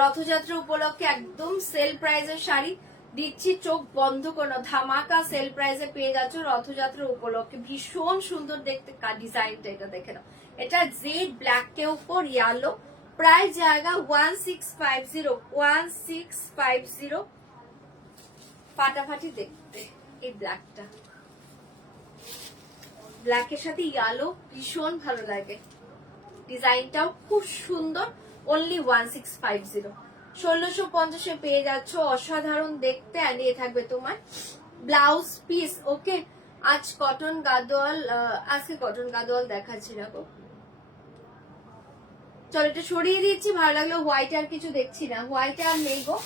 রথযাত্রা উপলক্ষে একদম সেল প্রাইসের শাড়ি দিচ্ছি, চোখ বন্ধ করো, ধামাকা সেল প্রাইসে পেয়ে যাচ্ছ রথযাত্রা উপলক্ষে। ভীষণ সুন্দর দেখতে ডিজাইনটা, এটা দেখে নাও, এটা জেড ব্ল্যাক के ऊपर येलो। प्राइस जाएगा 1650 1650। ফাটাফাটি দেখতে এই ব্ল্যাকটা, ব্ল্যাকের সাথে ইয়েলো ভীষণ ভালো লাগে, ডিজাইনটাও খুব সুন্দর। অনলি 1650 1650 পেয়ে যাচ্ছ, অসাধারণ দেখতে। আর নিয়ে থাকবে তোমার ব্লাউজ পিস। ওকে, আজ কটন গাদোয়াল, আজকে কটন গাদোয়াল দেখাচ্ছি না গো, চলো এটা সরিয়ে দিচ্ছি, ভালো লাগলো। হোয়াইট আর কিছু দেখছি না, হোয়াইট আর নেই গো,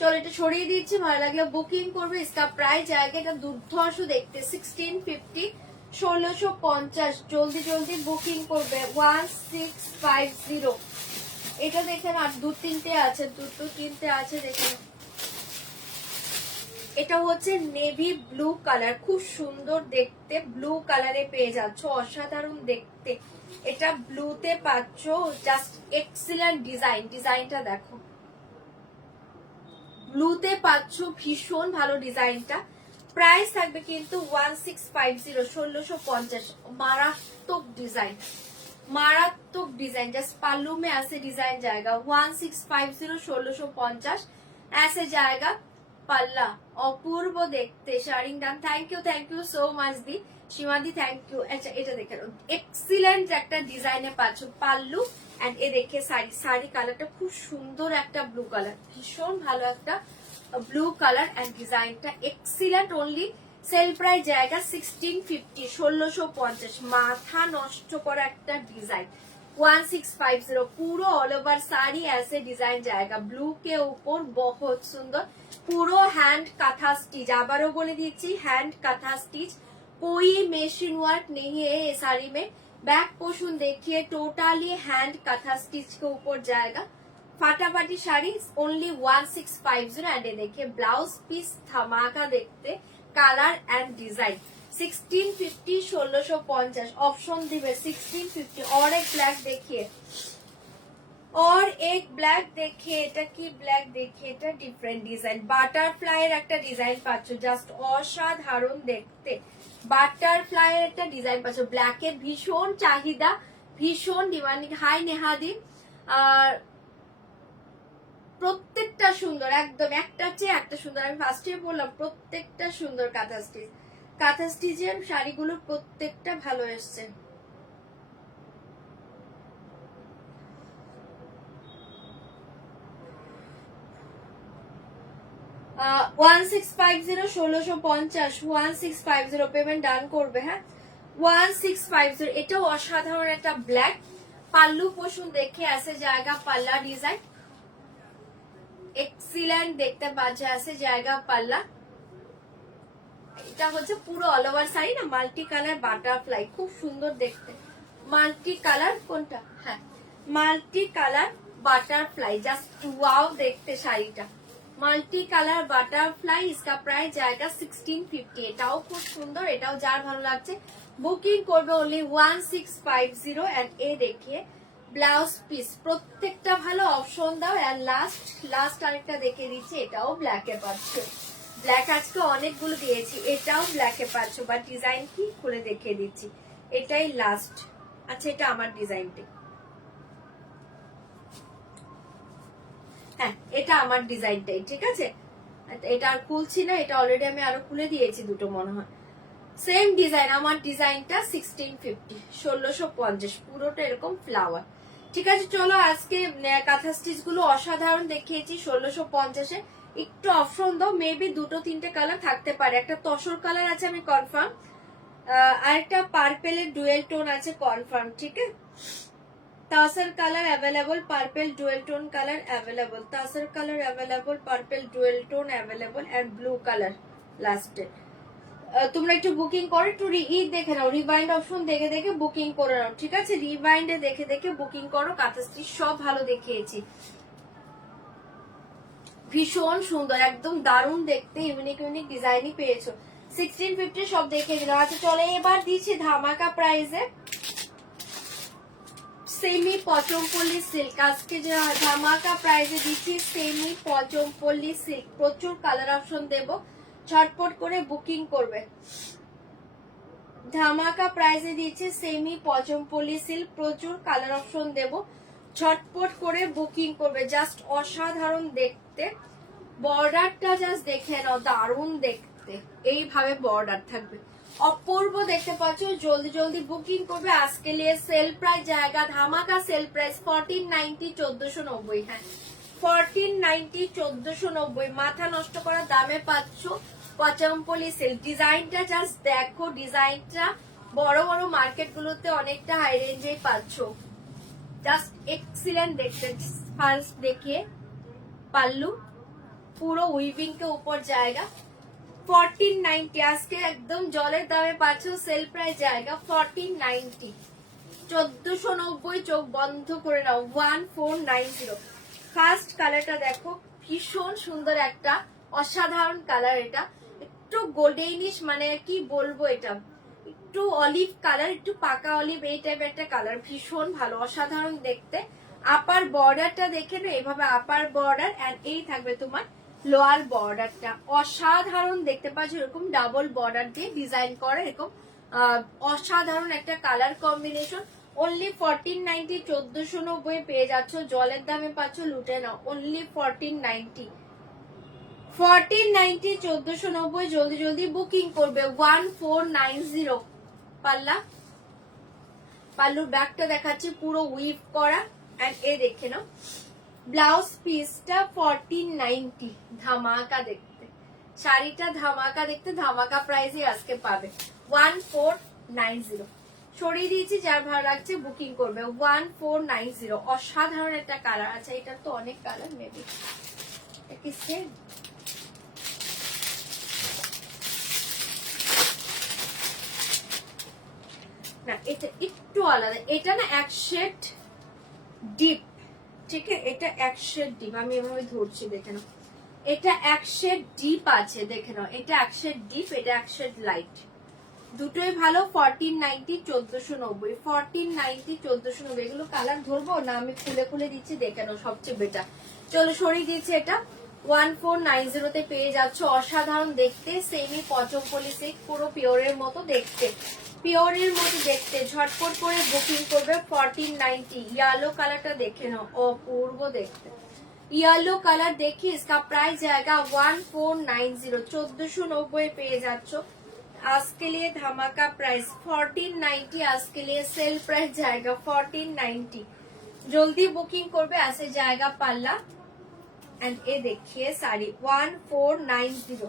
চলো এটা সরিয়ে দিচ্ছি, ভালো লাগলো বুকিং করবে। इसका প্রাইস জায়গা, এটা দুর্ধর্ষ দেখতে, 1650 1650। জলদি জলদি বুকিং করবে। 1650 এটা দেখেন, আর দু তিনটে আছে, দুটো তিনটে আছে, দেখেন। এটা হচ্ছে নেভি ব্লু কালার, খুব সুন্দর দেখতে, ব্লু কালারে পেয়ে যাচ্ছ, অসাধারণ দেখতে। এটা ব্লুতে পাচ্ছ, জাস্ট এক্সিলেন্ট ডিজাইন, ডিজাইনটা দেখো, ব্লুতে পাচ্ছ, ভীষণ ভালো ডিজাইনটা। প্রাইস থাকবে কিন্তু 1650 1650। মারাত্মক ডিজাইন, মারাত্মক ডিজাইন, জাস্ট পাল্লू में ऐसे डिजाइन जाएगा। 1650 1650 ऐसे जाएगा পাল্লা। অপূর্ব দেখতে শাড়িং দাম। Thank you so much di সীমাদি, থ্যাংক ইউ। আচ্ছা এটা দেখে এক্সিলেন্ট একটা ডিজাইনে পাচ্ছ, পাল্লু এন্ড এ দেখে শাড়ি কালারটা খুব সুন্দর একটা ব্লু কালার, ভীষণ ভালো একটা ব্লু কালার এন্ড ডিজাইনটা এক্সিলেন্ট। অনলি সেল প্রাইস জায়গা 1650, 1650, মাথা নষ্ট করা একটা ডিজাইন 1650। पूरा ऑल ओवर साड़ी ऐसे डिजाइन जाएगा ब्लू के ऊपर, बहुत सुंदर। पूरा हैंड काथा स्टिच, आबारो बोले दीजिए हैंड काथा स्टिच, कोई मेशिन वर्क नहीं है ये साड़ी में। बैक पोर्शन देखिए टोटली हैंड काथा स्टिच के ऊपर जाएगा। फाटाफाटी शाड़ी ओनली 1650 एंड देखिए ब्लाउज पीस धमाका देखते, कलर एंड डिजाइन 1650, 1650 ऑप्शन दिवे 1650। और एक ब्लैक देखिए, और एक ब्लैक देखिए, এটা কি ব্ল্যাক देखिए, এটা ডিফারেন্ট ডিজাইন, বাটারফ্লাইয়ের একটা ডিজাইন পাচ্ছ, জাস্ট অসাধারণ দেখতে। বাটারফ্লাইয়ের একটা ডিজাইন পাচ্ছ, ব্ল্যাকের ভীষণ চাহিদা, ভীষণ ডিমান্ডিং। হাই নেহাদি, আর প্রত্যেকটা সুন্দর, একদম একটা চেয়ে একটা সুন্দর। আমি ফার্স্টে বললাম প্রত্যেকটা সুন্দর কাঁথা স্টিচ, কাঁথা স্টিচের শাড়িগুলো প্রত্যেকটা ভালো এসছে। 1650, 1650, 1650 পেমেন্ট ডান করবে। হ্যাঁ 1650, এটাও অসাধারণ একটা ব্ল্যাক। পাল্লু পোষণ দেখে আসে জায়গা, পাল্লা ডিজাইন এক্সিলেন্ট দেখতে পাচ্ছে, আসে জায়গা পাল্লা। এটা হচ্ছে পুরো অল ওভার শাড়ি না, মাল্টি কালার বাটারফ্লাই, খুব সুন্দর দেখতে। মাল্টি কালার কোনটা, হ্যাঁ multi colour butterfly, just wow দেখতে শাড়িটা। মাল্টি কালার বাটারফ্লাই, इसका প্রাইস জায়গা 1650। এটাও খুব সুন্দর, এটাও যার ভালো লাগছে বুকিং করবে ওনলি 1650। এন্ড এ দেখিয়ে ব্লাউজ পিস প্রত্যেকটা ভালো, অপশন দাও। এন্ড লাস্ট আরেকটা দেখে দিচ্ছি, এটাও ব্ল্যাকে পাচ্ছে। ব্ল্যাক আজকে অনেকগুলো দিয়েছি, এটাও ব্ল্যাকে পাচ্ছ, বাট ডিজাইন কি খুলে দেখিয়ে দিচ্ছি, এটাই লাস্ট। আচ্ছা এটা আমার ডিজাইনটি, হ্যাঁ এটা আমার ডিজাইনটাই, ঠিক আছে। এটা আর খুলছি না, এটা অলরেডি আমি আরো খুলে দিয়েছি দুটো মনে হয়। সেম ডিজাইন, আমার ডিজাইনটা 1650, 1650, পুরোটা এরকম ফ্লাওয়ার। ঠিক আছে চলো, আজকে কাঁথা স্টিচ গুলো অসাধারণ দেখিয়েছি 1650-এ। একটু অপশন দাও, মেবি দুটো তিনটে কালার থাকতে পারে। একটা তসর কালার আছে আমি কনফার্ম, আর একটা পার্পেলের ডুয়েল টোন আছে কনফার্ম, ঠিক আছে। Tussar colour available, purple dual tone colour available, tussar colour available, purple dual tone available and blue colour last. তোমরা একটু বুকিং করে একটু দেখে নাও, রিভাইন্ড অপশন দেখে দেখে বুকিং করে নাও, ঠিক আছে। রিভাইন্ডে দেখে দেখে বুকিং করো, কাঁথা স্টিচ সব ভালো দেখিয়েছি, ভীষণ সুন্দর, একদম দারুণ দেখতে, ইউনিক ইউনিক ডিজাইনই পেয়েছো। 1650 সব দেখে দিলাম। আচ্ছা চলো এবার দিচ্ছি ধামাকা প্রাইসে সেমি পচমপল্লী সিল্ক। আজকে যে ধামাকা প্রাইসে দিচ্ছি সেমি পচমপল্লী সিল্ক, প্রচুর কালার অপশন দেব, ছটপট করে বুকিং করবে। ধামাকা প্রাইসে দিচ্ছি সেমি পচমপল্লী সিল্ক, প্রচুর কালার অপশন দেব, ছটপট করে বুকিং করবে। জাস্ট অসাধারণ দেখতে, বর্ডারটা জাস্ট দেখে নাও, দারুণ দেখতে, এইভাবে বর্ডার থাকবে, অপূর্ব দেখতে পাচ্ছ। জলদি জলদি বুকিং করবে, আজকে লিয়ে সেল প্রাইস জায়গা ধামাকা সেল প্রাইস 1490, 1490। হ্যাঁ 1490, 1490, মাথা নষ্ট করা দামে পাচ্ছ পচমপল্লী সিল্ক। ডিজাইনটা জাস্ট দেখো, ডিজাইনটা বড় বড় মার্কেট গুলোতে অনেকটা হাই রেঞ্জেই পাচ্ছ, জাস্ট এক্সিলেন্ট দেখতে। ফার্স্ট দেখিয়ে পাল্লু পুরো উইভিং কে উপর জায়গা 1490, আজকে একদম জলের দামে পাচ্ছ, সেল প্রাইস জায়গা 1490, 1490, চোখ বন্ধ করে নাও 1490। ফার্স্ট কালারটা দেখো, ভীষণ সুন্দর একটা অসাধারণ কালার, এটা একটু গোল্ডেনিশ, মানে কি বলবো, এটা একটু অলিভ কালার, একটু পাকা অলিভ এই টাইপের একটা কালার, ভীষণ ভালো অসাধারণ দেখতে। আপার বর্ডারটা দেখে না, এইভাবে আপার বর্ডার এন্ড এই থাকবে তোমার লোয়ার বর্ডারটা, অসাধারণ দেখতে পাচ্ছ, এরকম ডাবল বর্ডার দিয়ে ডিজাইন করা, এরকম অসাধারণ একটা কালার কম্বিনেশন। অনলি 1490, 1490 পেয়ে যাচ্ছ, জলের দামে পাচ্ছ, লুটে নাও অনলি 1490, 1490, 1490। জলদি জলদি বুকিং করবে 1490। পাল্লা, পাল্লুর ব্যাগটা দেখাচ্ছি, পুরো উইভ করা, এন্ড এ দেখে নাও ব্লাউজ পিসটা 1490, ধামাকা দেখতে শাড়িটা, ধামাকা দেখতে, ধামাকা প্রাইসে আজকে পাবে 1490। সরিয়ে দিয়েছি, যার ভালো লাগছে বুকিং করবে 1490। অসাধারণ একটা কালার আছে, এটার তো অনেক কালার, মেবি কি সেম না, এটা একটু আলাদা, এটা না এক শেড ডিপ, ঠিক আছে, এটা এক শেড ডিপ, আমি এভাবে ধরছি দেখে নাও, এটা এক শেড ডিপ আছে দেখে নাও, এটা এক শেড ডিপ, এটা এক শেড লাইট, দুটোই ভালো। 1490 1490, 1490 1490, এগুলো কালার ধরবো না, আমি খুলে খুলে দিচ্ছি দেখে নাও, সবচেয়ে বেটার। চলো সরিয়ে দিচ্ছি, এটা 1490 তে পেয়ে যাচ্ছ। অসাধারণ দেখতে, সেমি পচমপল্লি সিল্ক, পুরো পিওরের মতো দেখতে, পিওরের মতো দেখতে, ঝটপট করে বুকিং করবে 1490। ইয়েলো কালারটা দেখে নাও, অপূর্ব দেখতে, येलो कलर देखिए, इसका प्राइस जाएगा 1490, 1490 পেয়ে যাচ্ছ। आज के लिए धमाका प्राइस 1490, आज के लिए सेल प्राइस जाएगा 1490। जल्दी बुकिंग করবে, ऐसे जाएगा पल्ला। एंड ये देखिए साड़ी 1490,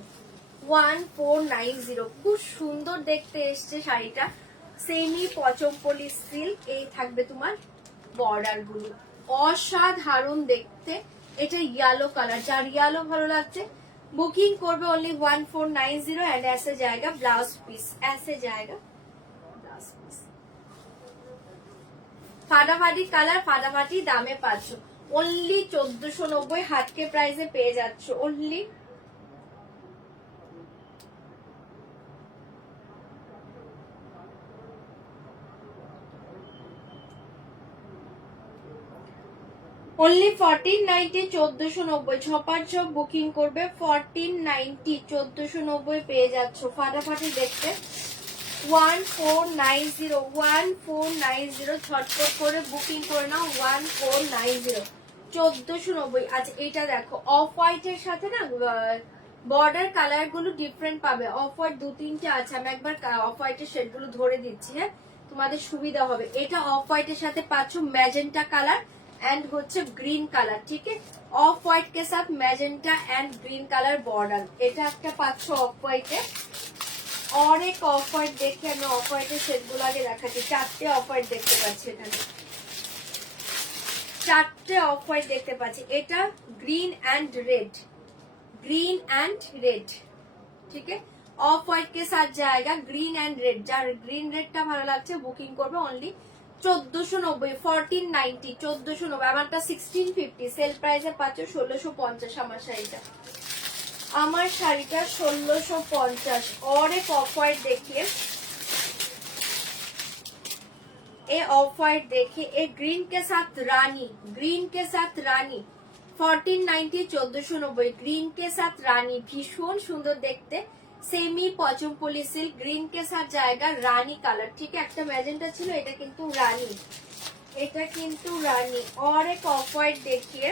1490, খুব সুন্দর দেখতে এসছে শাড়িটা, সেমি পচমপল্লি সিল্ক, এই থাকবে তোমার বর্ডার গুলো, অসাধারণ দেখতে। এটা येलो কালার, যার येलो ভালো লাগছে बुकिंग করবে ओनली 1490। एंड ऐसे जाएगा ब्लाउज पीस, ऐसे जाएगा ब्लाउज पीस, ফাটাফাটি কালার, ফাটাফাটি দামে পাচ্ছ, ओनली 1490 হাত কে প্রাইসে পেয়ে যাচ্ছ, ओनली ओनली 1490, 1490, ছপার ছপ বুকিং করবে 1490, 1490 পেয়ে যাচ্ছ, ফাটাফাটি দেখতে 1490, 1490, ছটপট করে বুকিং করে নাও 1490, 1490। আচ্ছা এটা দেখো, অফ হোয়াইটের সাথে না বর্ডার কালার গুলো ডিফারেন্ট পাবে, অফ হোয়াইট দু তিনটে আছে, আমি একবার অফ হোয়াইটের শেড গুলো ধরে দিচ্ছি, হ্যাঁ তোমাদের সুবিধা হবে। এটা অফ হোয়াইটের সাথে পাচ্ছ ম্যাজেন্টা কালার एंड হচ্ছে গ্রিন কালার, ঠিক আছে, অফ হোয়াইট के साथ magenta and green colour border, এটা একটা পাচ্ছ অফ হোয়াইটে। और एक অফ হোয়াইট দেখে আমি অফ হোয়াইটের শেডগুলো আগে দেখাচ্ছি, চারটে অফ হোয়াইট দেখতে পাচ্ছি এখানে, চারটে অফ হোয়াইট দেখতে পাচ্ছি, এটা green and red, green and red, ठीक है, ऑफ व्हाइट के साथ जाएगा ग्रीन एंड रेड, যার গ্রিন রেডটা ভালো লাগছে বুকিং করবে ओनली 1490, 1490, 1490, আমারটা 1650, সেল প্রাইসে পাচ্ছ 1650। আমার শাড়িটা, আমার শাড়িটা 1650। और एक ऑफ व्हाइट देखिए, ये ऑफ व्हाइट देखिए, ये ग्रीन के साथ रानी, ग्रीन के साथ रानी 1490, 1490, ग्रीन के साथ रानी, ভীষণ সুন্দর দেখতে, সেমি পচমপল্লি সিল্ক, গ্রিন কে সাথ জায়গা রানী কালার, ঠিক আছে, একটা ম্যাজেন্টা ছিল, এটা কিন্তু রানী, এটা কিন্তু রানী। और एक ऑफ व्हाइट देखिए,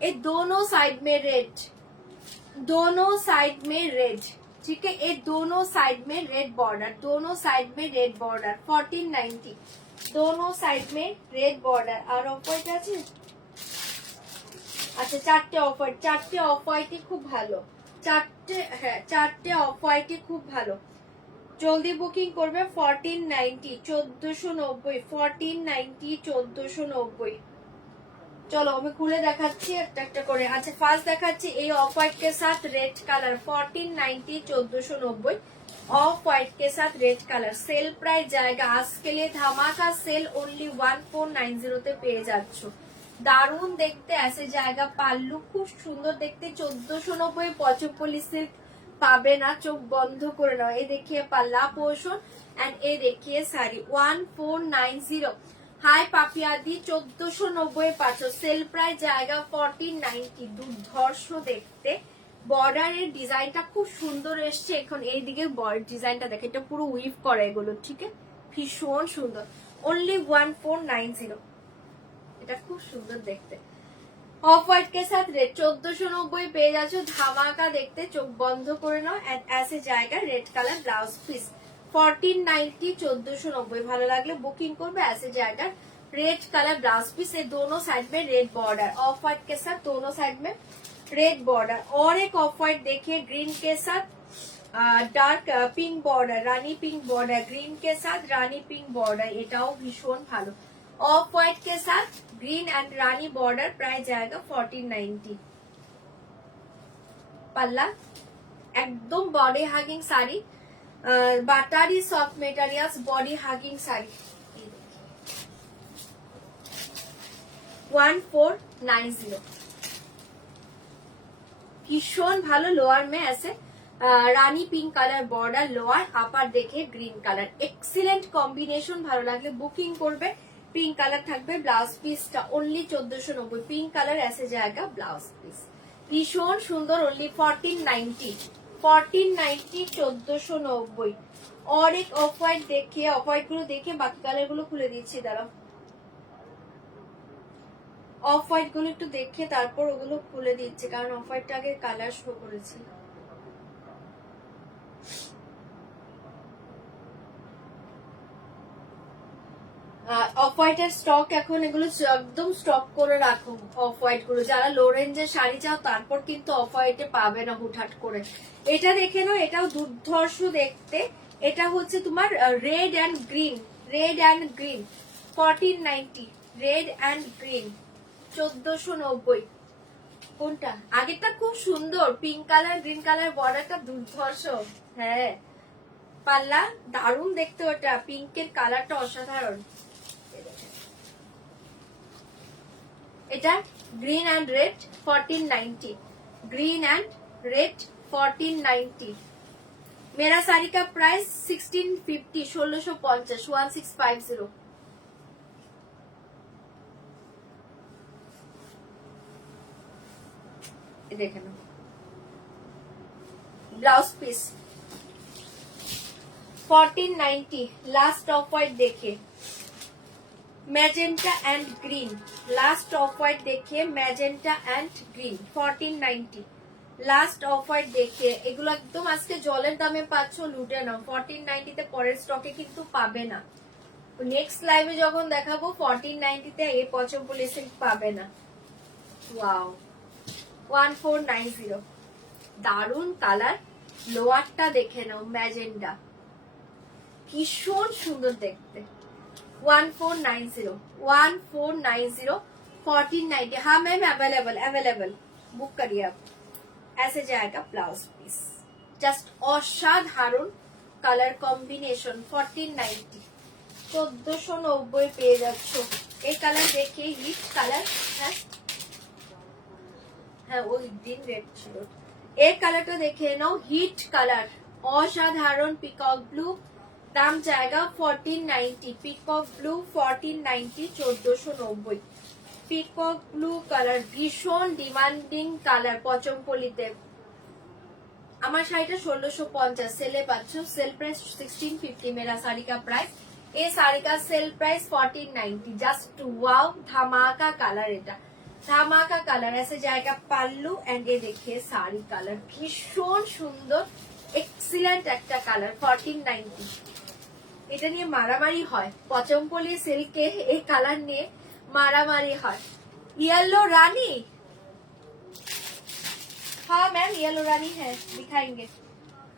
ये दोनों साइड में रेड, दोनों साइड में रेड, ठीक है, ये दोनों साइड में रेड बॉर्डर, दोनों साइड में रेड बॉर्डर 1490, दोनों साइड में रेड बॉर्डर। और ऑफ व्हाइट আছে, আচ্ছা চারটে অফ হোয়াইট, চারটে অফ হোয়াইটই খুব ভালো, চারটে, হ্যাঁ চারটে অফ হোয়াইটই খুব ভালো। জলদি বুকিং করবে 1490, 1490, 1490, 1490। চলো আমি খুলে দেখাচ্ছি একটা একটা করে। আচ্ছা ফার্স্ট দেখাচ্ছি এই অফ হোয়াইট के साथ रेड कलर 1490, 1490, ऑफ व्हाइट के साथ रेड कलर। सेल प्राइस जाएगा आज के लिए धमाका सेल, ओनली 1490 তে পেয়ে যাচ্ছ। দারুন দেখতে, ऐसे जाएगा পাল্লু, খুব সুন্দর দেখতে, 1490 পচমপল্লি সিল্ক পাবে না, চোখ বন্ধ করে নাও। এই দেখিয়ে পাল্লা পোর্শন এন্ড এই দেখিয়ে শাড়ি 1490। হাই পাপিয়াদি 1490 পাচ্ছ, সেল প্রাইস জায়গা 1490। দুর্ধর্ষ দেখতে, বর্ডারের ডিজাইনটা খুব সুন্দর এসছে। এখন এইদিকে বর্ডার ডিজাইনটা দেখে, এটা পুরো উইভ করা এগুলো, ঠিক আছে, ভীষণ সুন্দর, ओनली 1490, এটা খুব সুন্দর দেখতে। অফ হোয়াইট के साथ रेड 1490 পেয়ে যাচ্ছ, ধামাকা দেখতে, চোখ বন্ধ করে নাও। এন্ড ऐसे जाएगा रेड कलर ब्लाउज पीस 1490 1490। भालो लागले बुकिंग करबे। ऐसे जाएगा रेड कलर ब्लाउज पीस, ये दोनों साइड में रेड बॉर्डर, ऑफ व्हाइट के साथ दोनों साइड में रेड बॉर्डर। और एक ऑफ व्हाइट देखिए ग्रीन के साथ डार्क पिंक बॉर्डर, रानी पिंक बॉर्डर, ग्रीन के साथ रानी पिंक बॉर्डर, এটাও ভীষণ ভালো। ऑफ व्हाइट के साथ ग्रीन एंड रानी बॉर्डर, प्राइस जाएगा 1490। पल्ला एकदम बॉडी हागिंग साड़ी, बाटारी soft materials body hugging sari, 1490। ভীষণ ভালো। লোয়ার में ऐसे রানী pink colour border, lower upper দেখে গ্রিন কালার, এক্সিলেন্ট কম্বিনেশন। ভালো লাগলে বুকিং করবে। পিঙ্ক কালার থাকবে ব্লাউজ পিসটা অনলি 1490। পিঙ্ক কালার এসে জায়গা ব্লাউজ পিস, ভীষণ সুন্দর, অনলি 1490। 1490 1490। और एक ऑफ व्हाइट देखिए, ऑफ व्हाइट गुलो देखिए, बाकी কালার গুলো খুলে দিচ্ছি, দাঁড়াও। অফ হোয়াইট গুলো একটু দেখে তারপর ওগুলো খুলে দিচ্ছি, কারণ অফ হোয়াইটটা আগে কালার শো করেছি। অফ হোয়াইটের স্টক এখন, এগুলো একদম স্টক করে রাখো। অফ হোয়াইট গুলো যারা লো রেঞ্জের শাড়ি চাও তারপর কিন্তু অফ হোয়াইটে পাবে না হুটহাট করে। এটা দেখে নাও, এটাও দুর্ধর্ষ দেখতে। এটা হচ্ছে তোমার red and green, red and green, 1490। Red and green 1490। কোনটা আগেরটা খুব সুন্দর, পিঙ্ক কালার গ্রিন কালার বর্ডারটা দুর্ধর্ষ। হ্যাঁ পাল্লা দারুণ দেখতে, ওটা পিঙ্কের কালারটা অসাধারণ। এটা green and red 1490। Green and red 1490। मेरा साड़ी का प्राइस 1650, 1650, 1650। देखे ना blouse piece 1490। Last off white देखिए, magenta and green. Last off white देखिए, magenta and green 1490। Last off white দেখে, এগুলো একদম আজকে জলের দামে পাচ্ছ, লুটে নাও। 1490 তে পরের স্টকে কিন্তু পাবে না। নেক্সট লাইভে যখন দেখাবো 1490 তে এই পচমপল্লি সিল্ক পাবে না। ওয়াও 1490, দারুন কালার। লোয়ারটা দেখে নাও, ম্যাজেন্ডা, ভীষণ সুন্দর দেখতে। 1490, 1490, 1490। हाँ मैम अवेलेबल बुक करिए आप। ऐसे जाएगा ब्लाउज पीस, जस्ट असाधारण কালার কম্বিনেশন। 1490, 1490 পেয়ে যাচ্ছ। এই কালার দেখে হিট কালার, হ্যাঁ ওই দিন রেড ছিল। এই কালারটা দেখে নাও, হিট কালার, অসাধারণ পিকক ব্লু। দাম জায়গা 1490। Peacock blue 1490, 1490। Peacock blue colour ভীষণ ডিমান্ডিং কালার পচমপল্লিতে। আমার শাড়িটা 1650 সেলে পাচ্ছ, সেল প্রাইস 1650। मेरा साड़ी का प्राइस, এই साड़ी का सेल प्राइस 1490। जस्ट वाओ, ধামাকা কালার, এটা ধামাকা কালার। ऐसे जाएगा পাল্লু এন্ড এ देखिए শাড়ি কালার, ভীষণ সুন্দর এক্সিলেন্ট একটা কালার। 1490। এটা নিয়ে মারামারি হয় পচমপল্লি সিল্কে, এই কালার নিয়ে मारामारी है। येलो रानी, हाँ मैम येलो रानी है, दिखाएंगे।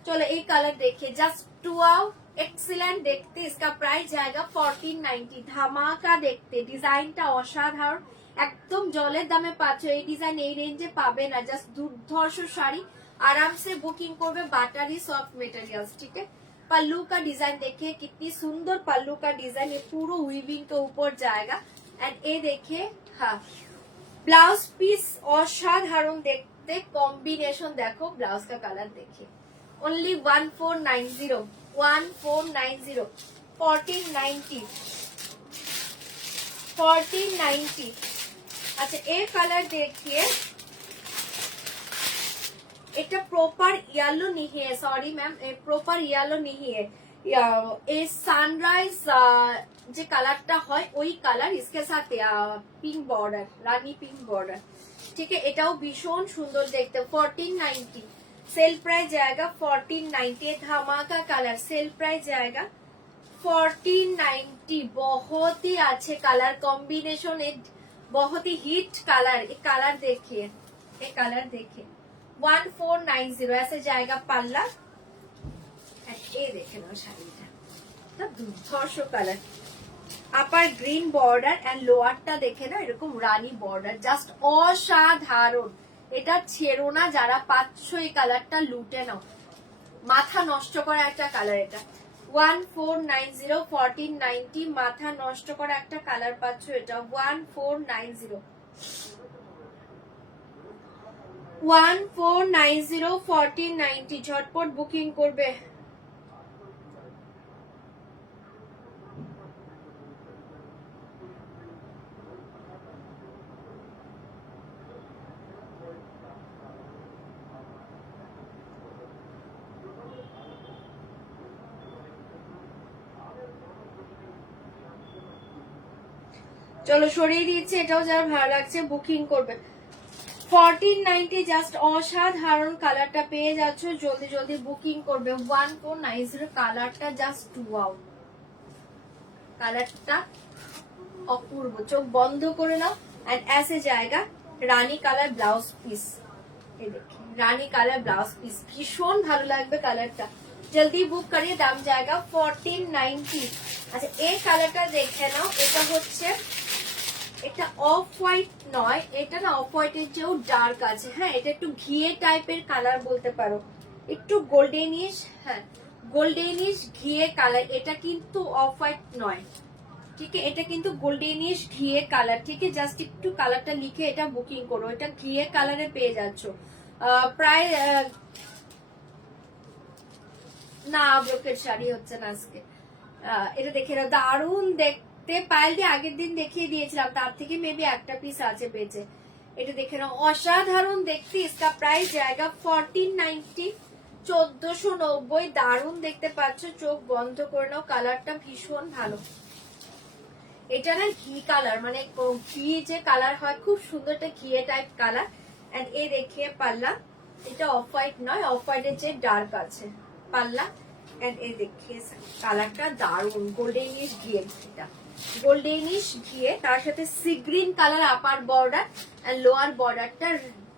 चलो एक कलर देखिए, जस्ट वाओ, एक्सीलेंट देखते। इसका प्राइस जाएगा 1490। ধামাকা দেখতে, ডিজাইনটা অসাধারণ, একদম জলের দামে পাচ্ছ। এই ডিজাইন এই রেঞ্জে পাবে না, জাস্ট দুর্ধর্ষ শাড়ি। आराम से बुकिंग করবে বাটারি সফট মেটেরিयल्स, ठीक है। पल्लू का डिजाइन देखिए, कितनी सुंदर पल्लू का डिजाइन, ये पूरा वीविंग के ऊपर जाएगा। एंड ये देखिए, हाँ ब्लाउज पीस असाधारण देखते, कॉम्बिनेशन देखो, ब्लाउज का कलर देखिए। ओनली 1490, 1490, 1490, 1490। अच्छा ये कलर देखिए, এটা প্রপার ইয়েলো नहीं है, सॉरी मैम, প্রপার ইয়েলো नहीं है। এই সানরাইজ যে কালারটা হয় ওই কালার, इसके साथ পিঙ্ক বর্ডার, রানী পিঙ্ক বর্ডার, ঠিক है। এটাও ভীষণ সুন্দর দেখতে। 1490। सेल प्राइस जाएगा 1490। धमाका कलर, सेल प्राइस जाएगा 1490। बहुत ही अच्छे कलर कॉम्बिनेशन, बहुत ही हिट कलर। एक कलर देखिए, एक कलर देखिए 1490 ऐसे जाएगा पल्ला। ये देखे ना শাড়িটা দুর্ধর্ষ colour, upper green border and লোয়ারটা দেখে না এরকম রানী বর্ডার, জাস্ট অসাধারণ। এটা ছেড়ো না, যারা পাচ্ছ এই কালারটা লুটে নাও, মাথা নষ্ট করা একটা কালার। এটা 1490 1490, মাথা নষ্ট করা একটা কালার পাচ্ছ এটা 1490 1490 1490। ঝটপট বুকিং করবে। চলো সরিয়ে দিচ্ছি, এটাও যারা ভালো লাগছে বুকিং করবে। 1490 জাস্ট অসাধারণ কালারটা পেয়ে যাচ্ছ, জলদি জলদি বুকিং করবে। 1490 কালারটা জাস্ট ওয়াও, কালারটা অপূর্ব। চোখ বন্ধ করে নাও। এন্ড ऐसे जाएगा রানী কালার ব্লাউজ পিস। এই দেখুন রানী কালার ব্লাউজ পিস, ভীষণ ভালো লাগবে কালারটা। জলদি বুক করিয়ে, দাম जाएगा 1490। আচ্ছা এই কালারটা দেখে নাও, এটা হচ্ছে এটা অফ হোয়াইট নয়, এটা না অফ হোয়াইটের চেয়েও ডার্ক আছে। হ্যাঁ এটা একটু ঘিয়ে টাইপের কালার বলতে পারো, একটু গোল্ডেনিশ। হ্যাঁ গোল্ডেনিশ ঘিয়ে কালার, এটা কিন্তু অফ হোয়াইট নয়, ঠিক আছে? এটা কিন্তু গোল্ডেনিশ ঘিয়ে কালার, ঠিক আছে? জাস্ট একটু কালারটা লিখে এটা বুকিং করো। এটা ঘিয়ে কালারে পেয়ে যাচ্ছ। প্রায় না ব্রোকেট শাড়ি হচ্ছে না আজকে। এটা দেখে নাও, দারুণ দেখতে। পাইল দিয়ে আগের দিন দেখিয়ে দিয়েছিলাম, তার থেকে মেবি একটা পিস আছে বেঁচে। এটা দেখে নাও, অসাধারণ দেখতে। इसका প্রাইস জায়গা 1490 1490। দারুণ দেখতে পাচ্ছ, চোখ বন্ধ করে নাও, কালারটা ভীষণ ভালো। এটা না ঘি কালার, মানে ঘি যে কালার হয় খুব সুন্দর, একটা ঘিয়ে টাইপ কালার। এন্ড এই দেখিয়ে পাল্লা, এটা অফ হোয়াইট নয়, অফ হোয়াইটের যে ডার্ক আছে পাল্লা। এন্ড এই দেখিয়ে কালারটা দারুণ, গোল্ডেনিশ ঘিয়ে, এটা গোল্ডেনিশ ঘিয়ে, তার সাথে sea green colour upper border and lower বর্ডারটা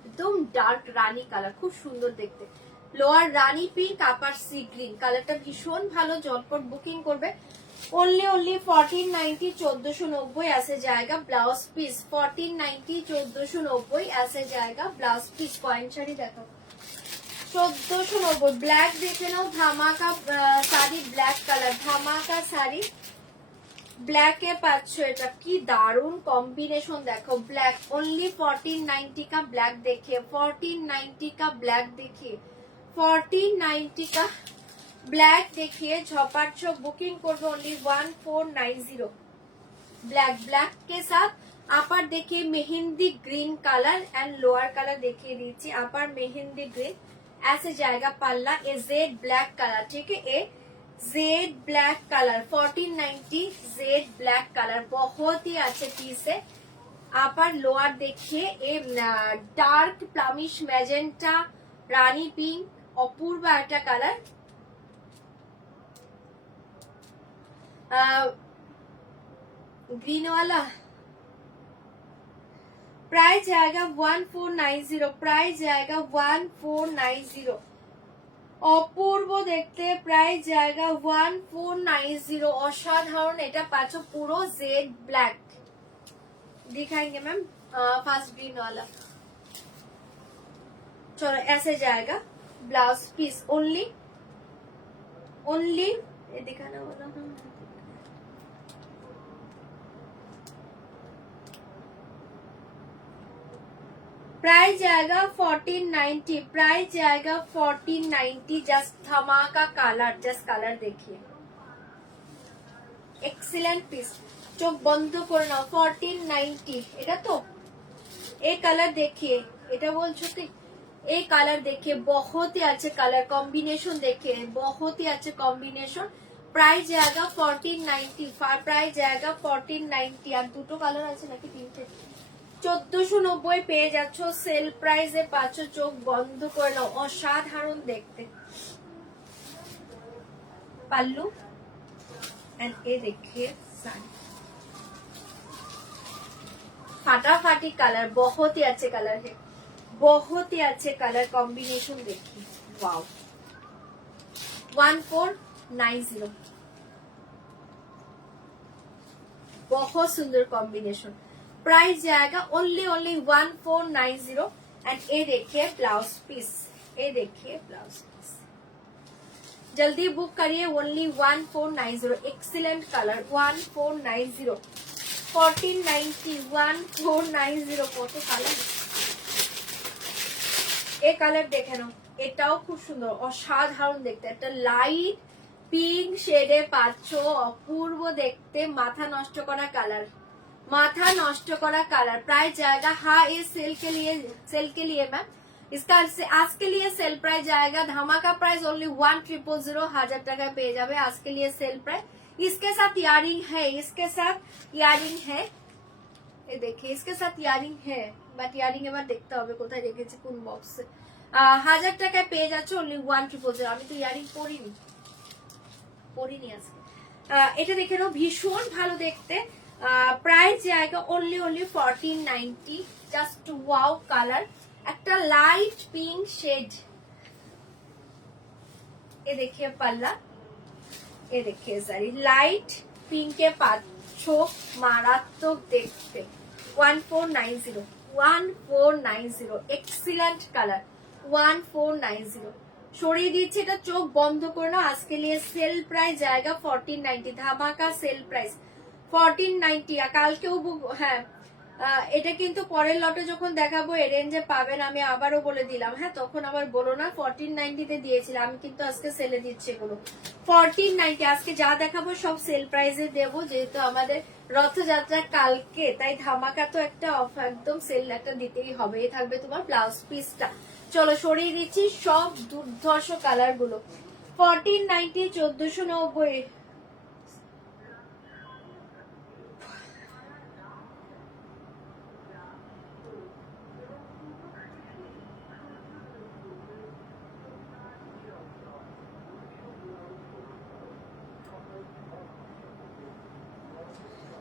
একদম ডার্ক রানী কালার, খুব সুন্দর দেখতে। লোয়ার রানী পিঙ্ক, আপার সি গ্রিন, কালারটা ভীষণ ভালো। ঝটপট বুকিং করবে। ओनली 1490 1490 ऐसे जाएगा ब्लाउज पीस। 1490 1490 ऐसे जाएगा ब्लाउज पीस। कॉइन শাড়ি দেখো 1490। ব্ল্যাক দেখে নাও, ধামাকা শাড়ি, ব্ল্যাক কালার ধামাকা শাড়ি, ব্ল্যাকে পাচ্ছ। এটা কি দারুণ কম্বিনেশন দেখো, ব্ল্যাক। ओनली 1490 का ब्लैक देखिए, 1490 का ब्लैक देखिए, 1490 का ब्लैक देखिए। झपाट बुकिंग করবে। Only 1490 black. ब्लैक के साथ अपर देखिए mehndi green colour and lower colour देखिए दीजिए, अपर मेहंदी ग्रीन। ऐसे जाएगा पल्ला, ए जेड ब्लैक कलर, ठीक है? A jade black colour 1490 jade black colour, बहुत ही अच्छे पीस है। अपर लोअर देखिए ए डार्क प्लामिश मैजेंटा रानी पिंक, अपूर्व एक कलर। ग्रीन वाला प्राइस जाएगा 1490, प्राइस जाएगा 1490। অপূর্ব দেখতে, প্রাইস জায়গা 1490। অসাধারণ, এটা পাচ্ছ পুরো জেড ব্ল্যাক। दिखाएंगे मैम फास्ट ग्रीन वाला। चलो ऐसे जाएगा ब्लाउज पीस। ओनली ये दिखाना वाला प्राइस जाएगा 1490, प्राइस जाएगा 1490। जस्ट धमाका कलर, जस्ट कलर देखिए, एक्सीलेंट पीस। चोख बंद করে নাও। 1490 এটা তো। এই কালার দেখিए, এটা বলছো কি? এই কালার देखिए, बहुत ही अच्छे कलर कॉम्बिनेशन देखिए, बहुत ही अच्छे कॉम्बिनेशन। प्राइस जाएगा 1490, प्राइस जाएगा 1490। আর দুটো কালার আছে নাকি তিনটে? 1490 পেয়ে যাচ্ছ, সেল প্রাইসে পাচ্ছ, চোখ বন্ধ করে নাও, অসাধারণ দেখতে। পাল্লু एंड ये देखिए साड़ी, फटाफटी कलर, बहुत ही अच्छे कलर है, बहुत ही अच्छे कलर कॉम्बिनेशन देखिए, वाओ। 1490, बहुत सुंदर कॉम्बिनेशन। प्राइस जाएगा ओनली 1490 एंड ये देखिए ब्लाउज पीस, ये देखिए ब्लाउज पीस, जल्दी बुक करिए। ओनली 1490, एक्सीलेंट कलर 1490, 1490, 1490 কত কালার, এই কালার দেখে নাও, এটাও খুব সুন্দর, অসাধারণ দেখতে, একটা লাইট পিঙ্ক শেডে পাচ্ছ, অপূর্ব দেখতে, মাথা নষ্ট করা কালার, माथा नष्ट करा कलर। प्राइस जाएगा, हाँ ये सेल के लिए मैम, इसका आज के लिए सेल प्राइस जाएगा, धमाका प्राइस ओनली 1000, 1000 টাকা পেয়ে যাবে आज के लिए सेल प्राइस। इसके साथ इयरिंग है, इसके साथ इयरिंग है, ये देखिए इसके साथ इयरिंग है, বাট ইয়ারিং এবার দেখতে হবে কোথায় রেখেছি, কোন বক্সে। 1000 টাকায় পেয়ে যাচ্ছে ওনলি 1000। আমি তো ইয়ারিং পরিনি আজকে। এটা দেখে নাও, ভীষণ ভালো দেখতে। प्राइस जाएगा ओनली 1490, जस्ट वाओ कलर, একটা লাইট পিঙ্ক শেড। ये देखिए पल्ला, ये देखिए साड़ी, लाइट पिंके पाচ্ছো, মারাত্মক দেখতে। 1490, 1490, एक्सीलेंट कलर 1490। সরিয়ে দিচ্ছি, এটা চোখ বন্ধ করে নাও। আজকে लिए सेल प्राइस जाएगा 1490, ধামাকা সেল প্রাইস 1490। কালকেও হ্যাঁ, এটা কিন্তু পরের লটে যখন দেখাবো এই রেঞ্জে পাবেন, আমি আবারও বলে দিলাম, হ্যাঁ তখন আবার বলো না 1490 তে দিয়েছিলাম, আমি কিন্তু আজকে সেলে দিচ্ছি এগুলো 1490। আজকে যা দেখাবো সব সেল প্রাইসে দেবো, যেহেতু আমাদের রথযাত্রা কালকে, তাই ধামাকা তো একটা একদম সেল একটা দিতেই হবে। এই থাকবে তোমার ব্লাউজ পিসটা। চলো সরিয়ে দিচ্ছি সব দুর্ধর্ষ কালার গুলো। 1490, 1490।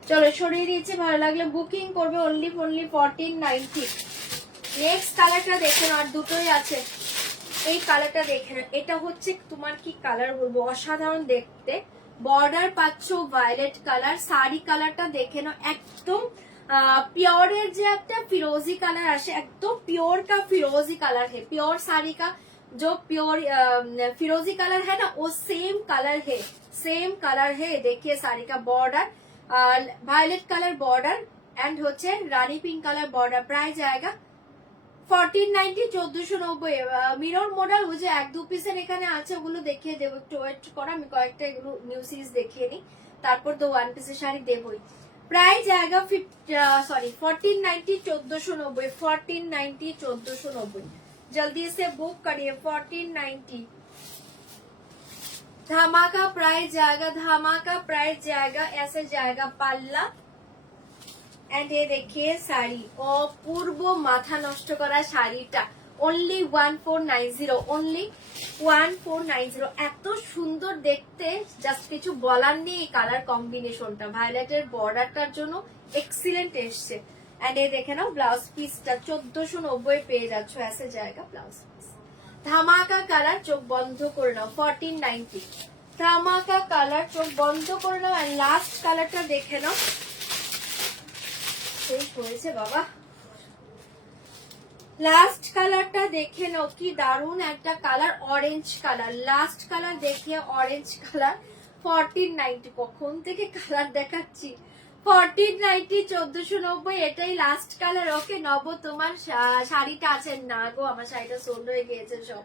চলো সরিয়ে দিচ্ছি, ভালো লাগলে বুকিং করবে ওনলি 1490। নেক্সট কালারটা দেখে নাও, আর দুটোই আছে, এই কালারটা দেখে নাও। এটা হচ্ছে তোমার কি কালার বলবো, অসাধারণ দেখতে, বর্ডার পাচ্ছ ভায়োলেট কালার, শাড়ি কালারটা দেখে নাও, একদম प्योर যে একটা ফিরোজি কালার আসে, एकदम प्योर का फिरोजी कलर है, प्योर साड़ी का जो प्योर फिरोजी कलर है ना, वो सेम कलर है। देखिए साड़ी का border violet colour border and होचे रानी पिंक कलर बॉर्डर। प्राइस आएगा 1490, 1490। মিরর মডেল ওই যে এক দু পিসের এখানে আছে, ওগুলো দেখিয়ে দেবো, একটু ওয়েট করো, আমি কয়েকটা এগুলো নিউ সিরিজ দেখিয়ে নিই, তারপর তো ওয়ান পিসের শাড়ি দেবই। प्राइस आएगा 1490, 1490, 1490, 1490। जल्दी से बुक करिए 1490। धमाका प्राइस जाएगा, ऐसे जाएगा पल्ला एंड ये देखिए साड़ी, अपूर्व माथा नष्ट करा শাড়িটা ओनली 1490, ओनली 1490। এত সুন্দর দেখতে, জাস্ট কিছু বলার নেই। কালার কম্বিনেশনটা ভায়োলেটের বর্ডারটার জন্য এক্সিলেন্ট এসছে। এন্ড এই দেখে নাও ব্লাউজ পিসটা 1490 পেয়ে যাচ্ছ, ऐसे जाएगा ব্লাউজ পিস। ধামাকা কালার, চোখ বন্ধ করে নাও 1490। ধামাকা কালার, চোখ বন্ধ করে নাও। এন্ড লাস্ট কালারটা দেখে নাও, শেষ হয়েছে বাবা। লাস্ট কালারটা দেখে নাও, কি দারুণ একটা colour, orange colour. Last colour দেখিয়ে অরেঞ্জ কালার 1490। কখন থেকে কালার দেখাচ্ছি, 1490, 1490, এটাই লাস্ট কালার। ওকে নব, তোমার শাড়িটা আছে না গো, আমার শাড়িটা সোল্ড হয়ে গিয়েছে সব,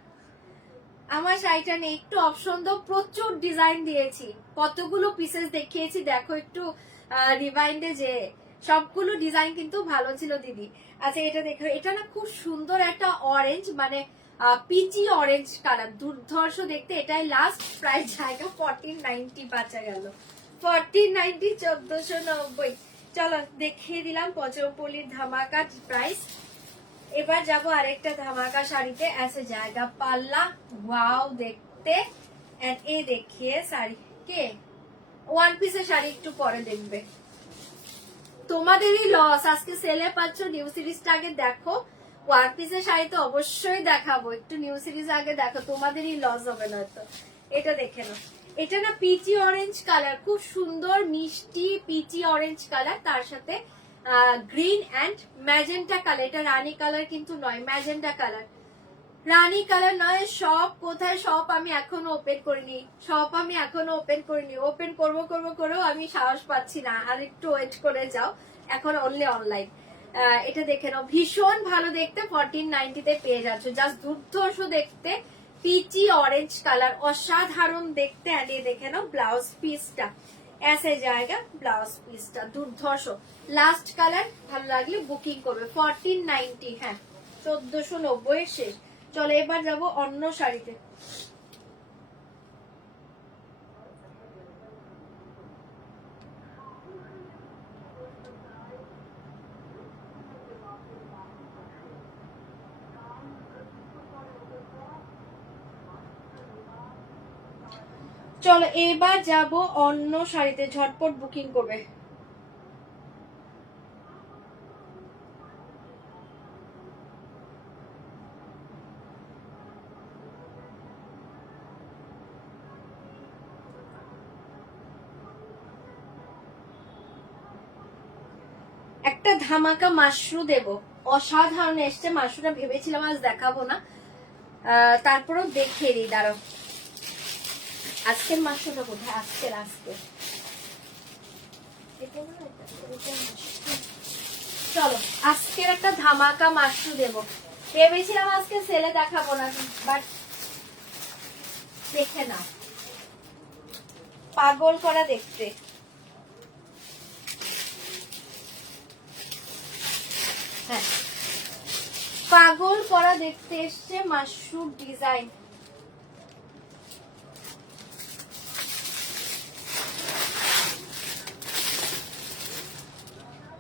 আমার শাড়িটা নেই। একটু অপশন দাও, প্রচুর ডিজাইন দিয়েছি, কতগুলো পিসেস দেখিয়েছি দেখো একটু রিভাইন্ডে, যে সবগুলো ডিজাইন কিন্তু ভালো ছিল দিদি। আচ্ছা এটা দেখো, এটা না খুব সুন্দর একটা অরেঞ্জ, মানে পিচি অরেঞ্জ কালার, দুর্ধর্ষ দেখতে। এটাই লাস্ট। প্রাইস জায়গা 1490, বাঁচা গেল 1490, 1490। চলো দেখিয়ে দিলাম পচরপল্লির ধামাকা প্রাইস। এবার যাব আরেকটা ধামাকা শাড়িতে। ऐसे জায়গা পাল্লা ওয়াও দেখতে। এন্ড এ দেখিয়ে শাড়ি কে ওয়ান পিসের শাড়ি একটু পরে দেখবে। তোমাদেরই লস, আজকে সেলে পাচ্ছ, নিউ সিরিজটা আগে দেখো। ওয়ান পিসের শাড়ি তো অবশ্যই দেখাবো, একটু নিউ সিরিজ আগে দেখো, তোমাদেরই লস হবে না তো। এটা দেখে নাও, এটা না পিচি অরেঞ্জ কালার, খুব সুন্দর মিষ্টি পিচি অরেঞ্জ কালার, তার সাথে গ্রিন অ্যান্ড ম্যাজেন্টা কালার। এটা রানী কালার কিন্তু নয়, ম্যাজেন্টা কালার, রানী কালার নয়। শপ কোথায়? শপ আমি এখনো ওপেন করিনি, ওপেন করবো আমি সাহস পাচ্ছি না, আর একটু ওয়েট করে যাও, এখন অনলি অনলাইন। এটা দেখে নাও, ভীষণ ভালো দেখতে, 1490 তে পেয়ে যাচ্ছ, জাস্ট দুর্ধর্ষ দেখতে, পিচি অরেঞ্জ কালার, অসাধারণ দেখতে। আর এই দেখে নাও ব্লাউজ পিসটা, ऐसे জায়গা ব্লাউজ পিসটা দুর্ধর্ষ। লাস্ট কালার ভালো লাগলে বুকিং করবে। 1490, হ্যাঁ 1490 এর শেষ। চলো এবার যাব অন্য শাড়িতে। চলো এবার যাব অন্য শাড়িতে, ঝটপট বুকিং করবে। একটা ধামাকা মাশরু দেব, অসাধারণ এসছে মাশরুটা, ভেবেছিলাম আজ দেখাবো না, তারপরেও দেখিয়ে দিই, দাঁড়াও। আজকের মাশরুটা কোথায়? আজকের চলো আজকের একটা ধামাকা মাশরু দেব, ভেবেছিলাম আজকে সেলে দেখাবো না, বাট দেখে না, পাগল করা দেখতে। হ্যাঁ পাগল করা দেখতে এসছে মাশরুম ডিজাইন।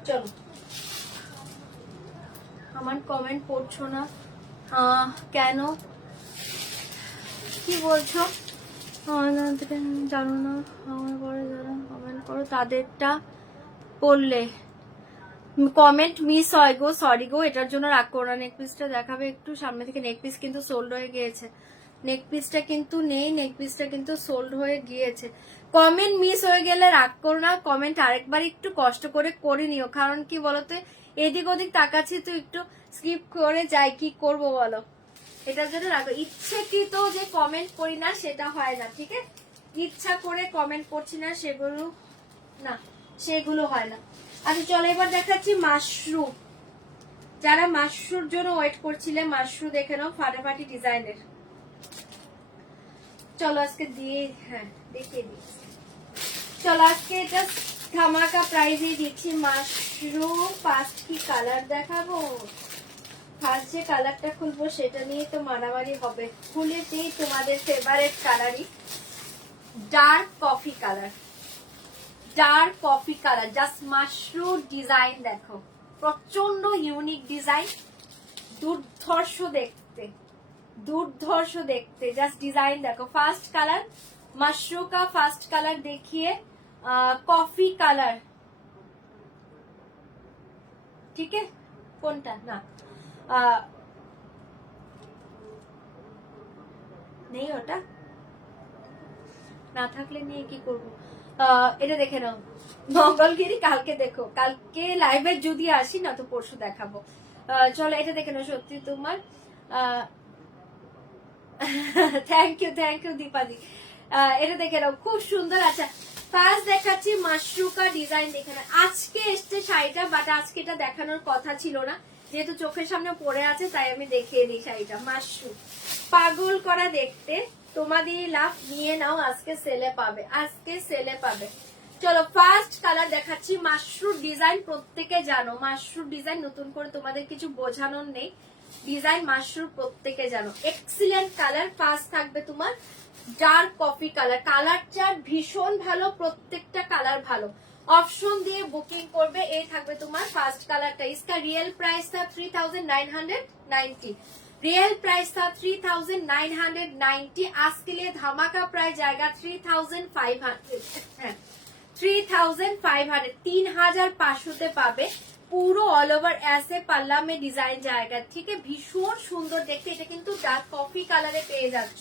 চলো, আমার কমেন্ট পড়ছো না কেন, কি বলছো? জানো না, আমার পরে যারা কমেন্ট করো তাদেরটা পড়লে কমেন্ট মিস হয় গো, সরি গো, এটার জন্য রাগ করো না। নেক পিসটা দেখাবে একটু সামনে থেকে, নেক পিস কিন্তু সোল্ড হয়ে গিয়েছে, নেক পিসটা কিন্তু নেই, নেক পিসটা কিন্তু সোল্ড হয়ে গিয়েছে। কমেন্ট মিস হয়ে গেলে রাগ করো না, কমেন্ট আরেকবার একটু কষ্ট করে নিও, কারণ কি বলতো এদিক ওদিক তাকাচ্ছি তো একটু স্কিপ করে যাই, কি করব বলো, এটার জন্য রাখো। ইচ্ছেকৃত যে কমেন্ট করি না সেটা হয় না, ঠিক আছে, ইচ্ছা করে কমেন্ট করছি না সেগুলো হয় না। আচ্ছা চলো এবার দেখাচ্ছি মাশরু, যারা মাশরুর জন্য ওয়েট করছিলে, মাশরু দেখে নাও, ফাটাফাটি ডিজাইনের। চলো আজকে দিয়ে, হ্যাঁ দেখিয়ে দিচ্ছি, চলো আজকে এটা ধামাকা প্রাইজে দিচ্ছি মাশরু। ফার্স্ট কি কালার দেখাবো, ফার্স্ট যে কালারটা খুলবো সেটা নিয়ে তো মারামারি হবে, খুলেতেই তোমাদের ফেভারিট কালারই, dark coffee colour, dark coffee colour, just mashru design দেখো, প্রচন্ড ইউনিক ডিজাইন, দুর্ধর্ষ দেখতে, দুর্ধর্ষ দেখতে, জাস্ট ডিজাইন দেখো। ফার্স্ট কালার মাশরু কা ফার্স্ট কালার দেখিয়ে কফি কালার, ঠিক আছে, কোনটা না নেই, ওটা না থাকলে নিয়ে কি করবো। এটা দেখে নাও, মঙ্গলগিরি কালকে দেখো, কালকে লাইভে যদি আসি না তো পরশু দেখাবো। চলো এটা দেখে নাও, সত্যি তোমার থ্যাংক ইউ দীপাদি। এটা দেখে নাও খুব সুন্দর। আচ্ছা ফার্স্ট দেখাচ্ছি মাশরু কা ডিজাইন দেখে নাও, আজকে এসছে শাড়িটা, বাট আজকে এটা দেখানোর কথা ছিল না, যেহেতু চোখের সামনে পড়ে আছে তাই আমি দেখিয়ে দিই শাড়িটা। মাশরু পাগল করা দেখতে, তোমাদের লাভ, নিয়ে নাও, আজকে সেলে পাবে, আজকে সেলে পাবে। চলো ফার্স্ট কালার দেখাচ্ছি, মাশরু ডিজাইন প্রত্যেকে জানো, মাশরু ডিজাইন নতুন করে তোমাদের কিছু বোঝানোর নেই, ডিজাইন মাশরু প্রত্যেকে জানো, এক্সিলেন্ট কালার। ফার্স্ট থাকবে তোমার ডার্ক কফি কালার, কালারটা ভীষণ ভালো, প্রত্যেকটা কালার ভালো, অপশন দিয়ে বুকিং করবে। এই থাকবে তোমার ফার্স্ট কালারটা, इसका रियल प्राइस था 3990, रियल प्राइस था 3990। आज के लिए धमाका प्राइस जाएगा 3500। হ্যাঁ 3500, 3500 পাবে। পুরো অল ওভার ऐसे পাল্লা মে ডিজাইন জায়গা, ঠিক আছে। ভীষণ সুন্দর দেখতে, এটা কিন্তু ডার্ক কফি কালারে পেয়ে যাচ্ছ।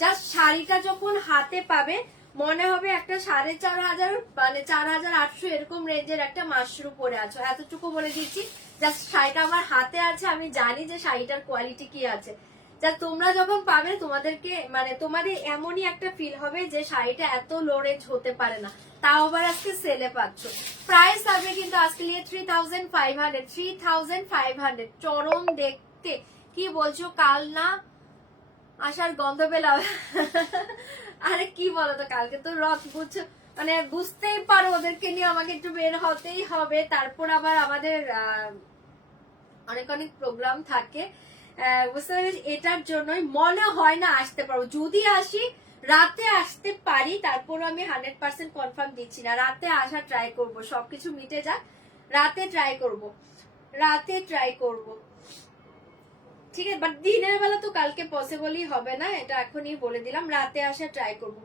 জাস্ট শাড়িটা যখন হাতে পাবে মনে হবে একটা 4500 মানে 4800 এরকম রেঞ্জের একটা মাশরু পরে আছো, এতটুকু বলে দিচ্ছি। জাস্ট শাড়িটা আমার হাতে আছে, আমি জানি যে শাড়িটার কোয়ালিটি কি আছে। যা তোমরা যখন পাবে তোমাদেরকে মানে তোমাদের এমনই একটা ফিল হবে যে শাড়িটা এত লো রেঞ্জ হতে পারে না, তাও আবার আজকে সেলে পাচ্ছ। প্রাইস আসবে কিন্তু আজকে নিয়ে 3500, 3500। চরম দেখতে, কি বলছো কাল না আসার গন্ধ পেলাম। আরে কি বলতো, কালকে তো রথ, বুঝছো মানে বুঝতেই পারো ওদেরকে নিয়ে আমাকে একটু বের হতেই হবে। তারপর আবার আমাদের অনেক অনেক প্রোগ্রাম থাকে, বুঝতে পারছি। এটার জন্যই মনে হয় না আসতে পারবো। যদি আসি রাতে আসতে পারি, তারপর আমি 100% কনফার্ম দিচ্ছি না। রাতে আসা ট্রাই করব, সবকিছু মিটে যাক, রাতে ট্রাই করব, রাতে ট্রাই করব, ঠিক আছে। বাট দিনের বেলা তো কালকে পসিবলই হবে না, এটা এখনই বলে দিলাম। রাতে আসা ট্রাই করবো।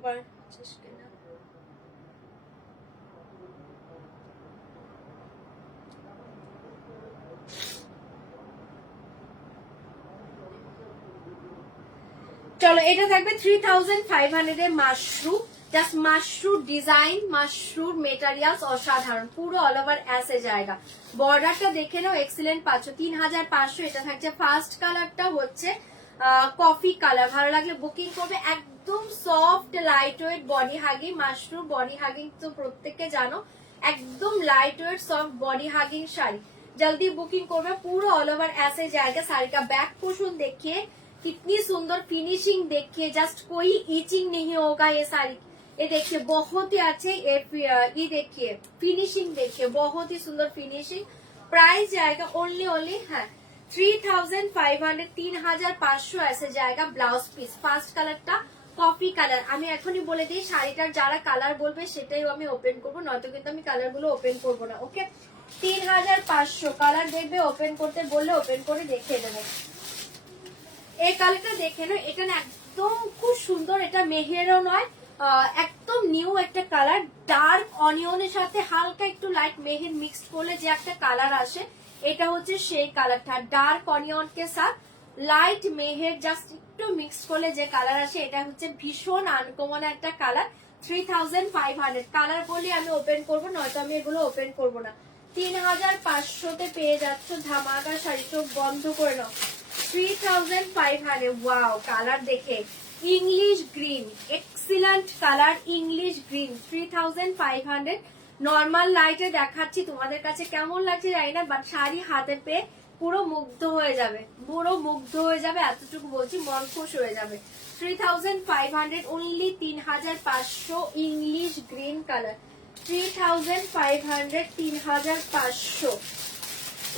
চলো এটা থাকবে 3500 এর মাশরু, জাস্ট মাশরু ডিজাইন, মাশরুর মেটেরিয়ালস অসাধারণ, পুরো অল ওভার অ্যাসে জায়গা। বর্ডারটা দেখে নাও, এক্সিলেন্ট পাচ্ছ। 3500 এটা থাকছে। ফার্স্ট কালারটা হচ্ছে কফি কালার, ভালো লাগলে বুকিং করবে। একদম soft light weight body hugging Mashru, body hugging তো প্রত্যেককে জানো, একদম light weight soft body hugging sari, जल्दी बुकिंग করবে। পুরো অল ওভার ऐसे जाएगा। साड़ी का बैक पोर्शन देखिए कितनी सुंदर फिनिशिंग, देखिए जस्ट कोई ईचिंग नहीं होगा ये साड़ी। ये देखिए बहुत ही अच्छे, ये देखिए फिनिशिंग, देखिए बहुत ही सुंदर फिनिशिंग। प्राइस जाएगा ओनली है 3500, 3500 ऐसे जाएगा। ब्लाउज পিস ফার্স্ট কালারটা কফি কালার। আমি এখনই বলে দিই শাড়িটার যারা কালার বলবে সেটাই আমি ওপেন করবো, নয়তো কিন্তু আমি কালার গুলো ওপেন করবো না। ওকে 3500 কালার দেখবে, ওপেন করতে বললে ওপেন করে দেখিয়ে দেবো। এই কালারটা দেখে নাও, এটা না একদম খুব সুন্দর, এটা মেহেরও নয়, একদম নিউ একটা কালার। ডার্ক অনিয়নের সাথে হালকা একটু লাইট মেহের মিক্সড করলে যে একটা কালার আসে, এটা হচ্ছে সেই কালারটা। ডার্ক অনিয়ন কে সাথ লাইট মেহের জাস্ট একটু মিক্স করলে যে কালার আসে, এটা হচ্ছে ভীষণ আনকমন একটা কালার। 3500 কালার বলে আমি ওপেন করবো, নয়তো আমি এগুলো ওপেন করবো না। 3500 পেয়ে যাচ্ছ ধামাকা শাড়ি, চোখ বন্ধ করে নাও। 3500, ওয়াও কালার দেখে, English green, excellent colour, English green. 3500 normal লাইটে দেখাচ্ছি, তোমাদের কাছে কেমন লাগছে জানি না, বাট শাড়ি হাতে পেয়ে পুরো মুগ্ধ হয়ে যাবে, পুরো মুগ্ধ হয়ে যাবে, এতটুকু বলছি, মন খুশ হয়ে যাবে। 3500 অনলি, 3500 ইংলিশ গ্রিন কালার। 3500, 3500।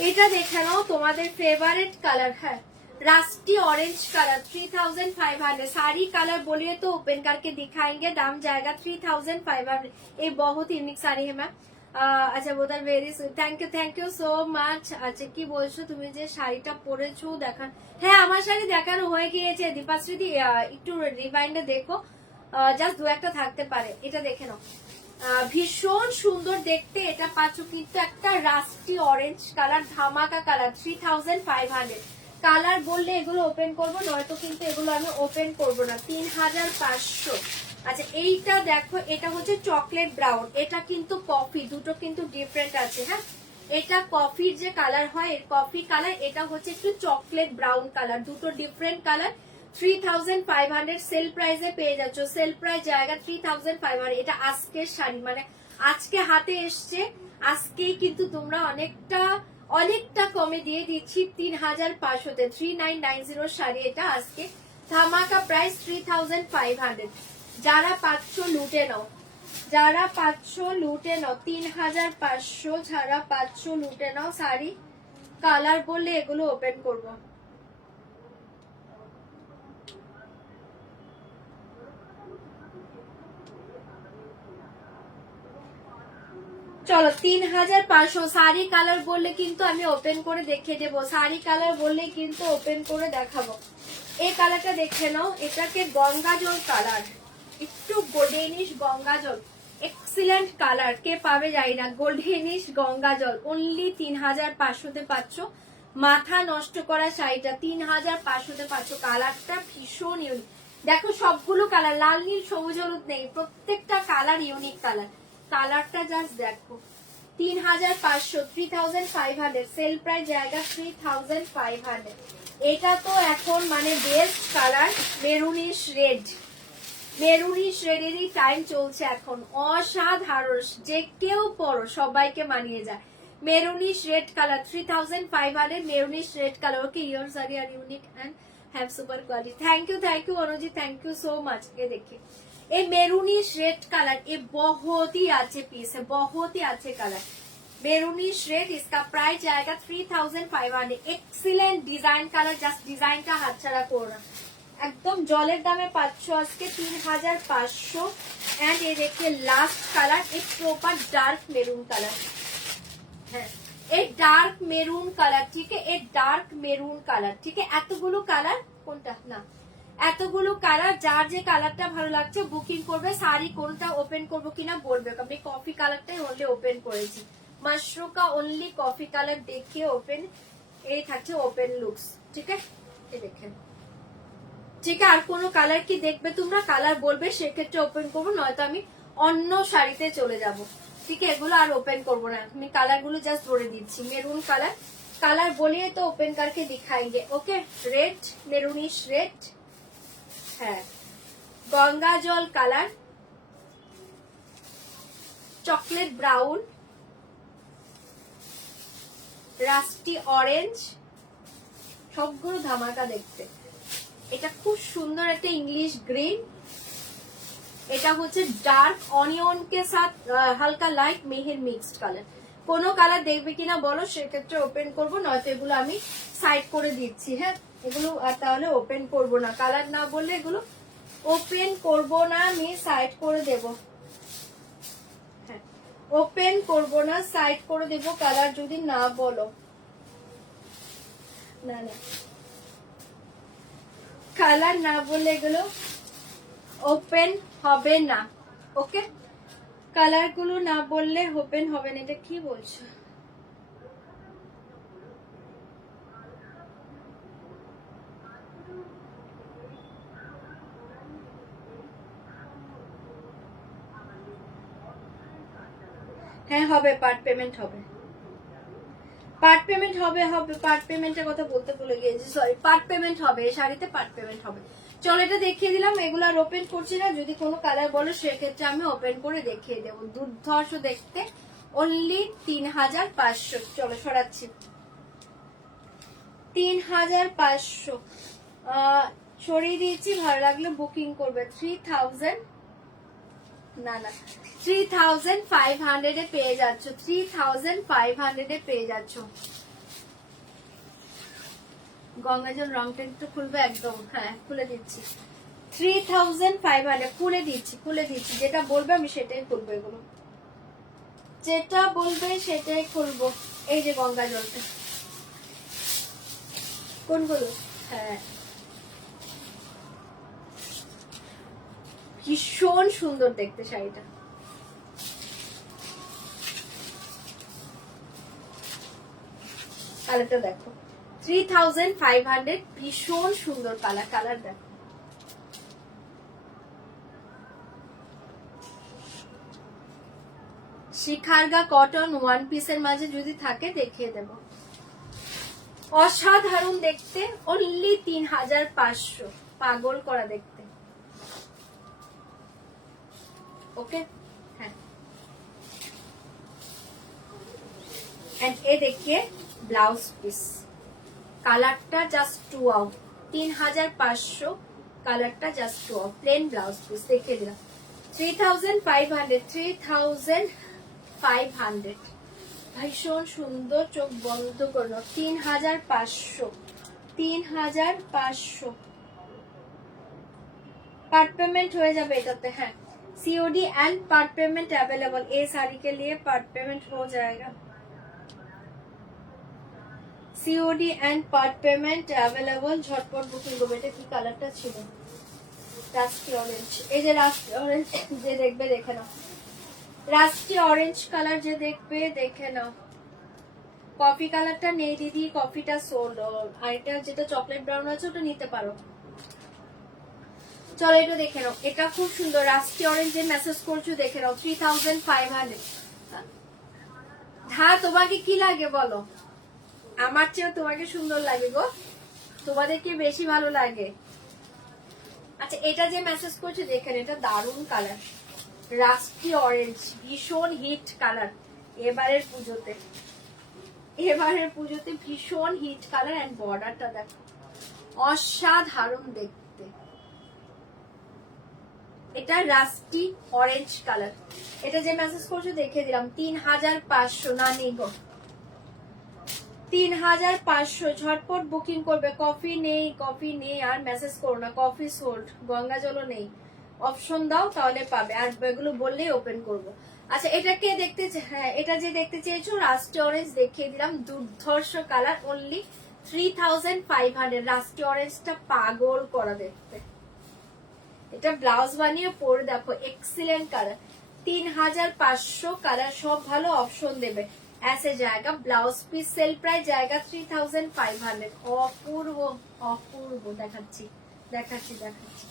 এটা দেখে নাও তোমাদের ফেভারিট কালার, হ্যাঁ रास्टी ऑरेंज कलर। 3500 सारी कलर बोलिए तो ओपन करके दिखाएंगे, दाम जाएगा 3500। ये बहुत यूनिक साड़ी है मैम। আচ্ছা বোধ very thank you so much. আচ্ছা কি বলছো তুমি যে শাড়িটা পরেছো দেখান, হ্যাঁ আমার শাড়ি দেখানো হয়ে গিয়েছে দীপাশ্রীদি, একটু রিমাইন্ডে দেখো, জাস্ট দু একটা থাকতে পারে। এটা দেখে নাও, ভীষণ সুন্দর দেখতে, এটা পাচ্ছ কিন্তু একটা রাস্টি অরেঞ্জ কালার, ধামাকা কালার। 3500 কালার বললে এগুলো ওপেন করবো, নয়তো কিন্তু এগুলো আমি ওপেন করবো না। 3500। আচ্ছা এইটা দেখো, এটা হচ্ছে চকলেট ব্রাউন, এটা কিন্তু কফি, দুটো কিন্তু ডিফারেন্ট আছে। হ্যাঁ এটা কফির যে কালার হয়, কফি কালার, এটা হচ্ছে একটু চকলেট ব্রাউন কালার, দুটো ডিফারেন্ট কালার। 3500 সেল প্রাইসে পেয়ে যাচ্ছ, সেল প্রাইস জায়গা 3500। এটা আজকের শাড়ি, মানে আজকে হাতে এসছে, আজকেই কিন্তু তোমরা অনেকটা কমে দিয়ে দিচ্ছি 3500-তে। 3990 শাড়ি এটা আজকে ধামাকা প্রাইস 3500। যারা পাচ্ছ লুটে নাও, যারা পাচ্ছ লুটে নাও। 3500 যারা পাচ্ছ লুটে নাও। শাড়ি কালার বললে এগুলো ওপেন করবো। চলো 3500 শাড়ি কালার বললে কিন্তু আমি ওপেন করে দেখিয়ে দেবো, শাড়ি কালার বললে কিন্তু ওপেন করে দেখাবো। এই কালারটা দেখে নাও, এটাকে গঙ্গা জল কালার, একটু গোল্ডেনিশ গঙ্গা জল, এক্সিলেন্ট কালার, কে পাবে যাই না, গোল্ডেনিশ গঙ্গা জল, অনলি 3500-তে পাচ্ছ। মাথা নষ্ট করা শাড়িটা 3500-তে পাচ্ছ। কালারটা ভীষণ ইউনিক, দেখো সবগুলো কালার, লাল নীল সবুজ হলুদ নেই, প্রত্যেকটা কালার ইউনিক কালার। কালারটা জাস্ট দেখো, 3500, 3500 সেল প্রাইস জায়গা 3500। এটা তো এখন মানে best colour, maroonish red, maroonish রেডেরই টাইম চলছে এখন, অসাধারণ, যে কেউ পরো সবাইকে মানিয়ে যায়। Maroonish red colour 3500, maroonish red colour. Okay, your sari are unique and have super quality. Thank you अनुजी, थैंक यू सो मच। ये देखिए ये मेरूनिश रेड कलर, ये बहुत ही अच्छे पीस है, बहुत ही अच्छे कलर, मेरूनिश रेड। इसका प्राइस जाएगा 3500। Excellent design colour, just design का हाथ छाड़ा করো, একদম জলের দামে পাচ্ছ আজকে 3500। এন্ড ये देखिए लास्ट कलर, एक प्रॉपर डार्क मेरून कलर है, एक डार्क मेरून कलर, ठीक है, एक डार्क मेरून कलर, ठीक है। এতগুলো কালার, কোনটা না, এতগুলো কালার, যার যে কালারটা ভালো লাগছে বুকিং করবে। শাড়ি কোনটা ওপেন করবো কিনা বলবে, আমি কফি কালারটাই অনলি ওপেন করেছি, মাশরু কা অনলি কফি কালার দেখিয়ে ওপেন, এই থাকছে ওপেন লুকস, ঠিক আছে। এই দেখেন, ঠিক আছে। আর কোনো কালার কি দেখবে তোমরা, কালার বলবে, সেক্ষেত্রে ওপেন করবো, নয়তো আমি অন্য শাড়িতে চলে যাব, ঠিক আছে। এগুলো আর ওপেন করবো না, আমি কালার গুলো জাস্ট বলে দিচ্ছি। মেরুন কালার, কালার বলিয়ে তো ওপেন करके दिखाएंगे। ओके, रेड, मेरूनिश रेड, হ্যাঁ, গঙ্গা জল colour, chocolate brown, rusty orange, সবগুলো ধামাকা দেখতে। এটা খুব সুন্দর একটা ইংলিশ গ্রিন, এটা হচ্ছে ডার্ক অনিয়ন কে সাথ হালকা লাইট মেহের মিক্সড কালার। কোনো কালার দেখবে কিনা বলো, সেক্ষেত্রে ওপেন করবো, নয়তো এগুলো আমি সাইড করে দিচ্ছি। হ্যাঁ, এগুলো আর তাহলে ওপেন করবো না, কালার না বললে এগুলো ওপেন করবো না, আমি সাইড করে দেব। হ্যাঁ, ওপেন করবো না, সাইড করে দেব, কালার যদি না বলো। না না, কালার না বললে এগুলো ওপেন হবে না। ওকে, কালার গুলো না বললে ওপেন হবে না। এটা কি বলছো? হ্যাঁ হবে, পার্ট পেমেন্ট হবে, পার্ট পেমেন্ট হবে, হবে পার্ট পেমেন্টের কথা বলতে ভুলে গিয়েছি, সরি। পার্ট পেমেন্ট হবে, এই শাড়িতে পার্ট পেমেন্ট হবে। চলো, এটা দেখিয়ে দিলাম, এগুলো আর ওপেন করছি না। যদি কোনো কালার বলো সেক্ষেত্রে আমি ওপেন করে দেখিয়ে দেবো। দুর্ধর্ষ দেখতে, অনলি 3500। চলো সরাচ্ছি, 3500 সরিয়ে দিয়েছি। ভালো লাগলে বুকিং করবে। 3000 না না, 3500 এ পেয়ে যাচ্ছ, 3500 এ পেয়ে যাচ্ছ। গঙ্গাজল রংটা একটু খুলবে একদম, হ্যাঁ খুলে দিচ্ছি। 3500 খুলে দিচ্ছি, খুলে দিচ্ছি। যেটা বলবে আমি সেটাই খুলবো, এগুলো যেটা বলবে সেটাই খুলবো। এই যে গঙ্গা জলটা, কোনগুলো? হ্যাঁ, ভীষণ সুন্দর দেখতে শাড়িটা। কালারটা দেখো, 3500, ভীষণ সুন্দর কালার। কালার দেখো, শিখারগা কটন ওয়ান পিসের মাঝে যদি থাকে দেখিয়ে দেব। অসাধারণ দেখতে, অনলি 3500, পাগল করা দেখতে। ओके, एंड ये देखिए ब्लाउज पीस, কালারটা জাস্ট 2 আউট, 3500, কালারটা just 2 out, plain blouse piece দেখিয়ে দিলাম। 3500, 3500, ভীষণ সুন্দর, চোখ বন্ধ করলো। 3500, 3500 পার্ট পেমেন্ট হয়ে যাবে এটাতে। হ্যাঁ, COD and part payment available, ये साड़ी के लिए पार्ट पेमेंट हो जाएगा। COD and part payment available, झटपट बुकिंग করবে। এটা কি কালারটা ছিল? Rusty orange. এই যে রাস্টি অরেঞ্জ যে দেখবে দেখে নাও, রাস্টি অরেঞ্জ কালার যে দেখবে দেখে নাও। কফি কালারটা নেই দিদি, কফিটা সোল্ড। আর এটা যেটা চকলেট ব্রাউন আছে ওটা নিতে পারো। চলো এটা দেখে নাও, এটা খুব সুন্দর রাস্টি অরেঞ্জ যে মেসেজ করছো দেখে নাও, 3500। হ্যাঁ তোমাকে কি লাগে বলো? আমার চেয়েও তোমাকে সুন্দর লাগে গো, তোমাদের কি বেশি ভালো লাগে? আচ্ছা এটা যে মেসেজ করছো দেখেন, এটা দারুন কালার, রাস্টি অরেঞ্জ, ভীষণ হিট কালার এবারের পুজোতে, এবারের পুজোতে ভীষণ হিট কালার। এন্ড বর্ডারটা দেখো অসাধারণ দেখতে, এটা রাস্টি অরেঞ্জ কালার। এটা যে মেসেজ করছো দেখে দিলাম 3500। না নেই গো, 3500 ঝটপট বুকিং করবে। কফি নেই, কফি নেই আর মেসেজ করো না, কফি সোল্ড, গঙ্গা জলও নেই। অপশন দাও তাহলে পাবে, আর এগুলো বললেই ওপেন করব। আচ্ছা এটা কে দেখতে, হ্যাঁ এটা যে দেখতে চেয়েছো রাস্টি অরেঞ্জ দেখিয়ে দিলাম, দুর্ধর্ষ কালার, অনলি 3500। রাস্টি অরেঞ্জটা পাগল করা দেখতে, এটা ব্লাউজ বানিয়ে পরে দেখো, এক্সিলেন্ট কালার। 3500 কালার সব ভালো, অপশন দেবে। ऐसे जाएगा ब्लाउज পিস, সেল প্রাইস জায়গা 3500। অপূর্ব অপূর্ব, দেখাচ্ছি দেখাচ্ছি দেখাচ্ছি,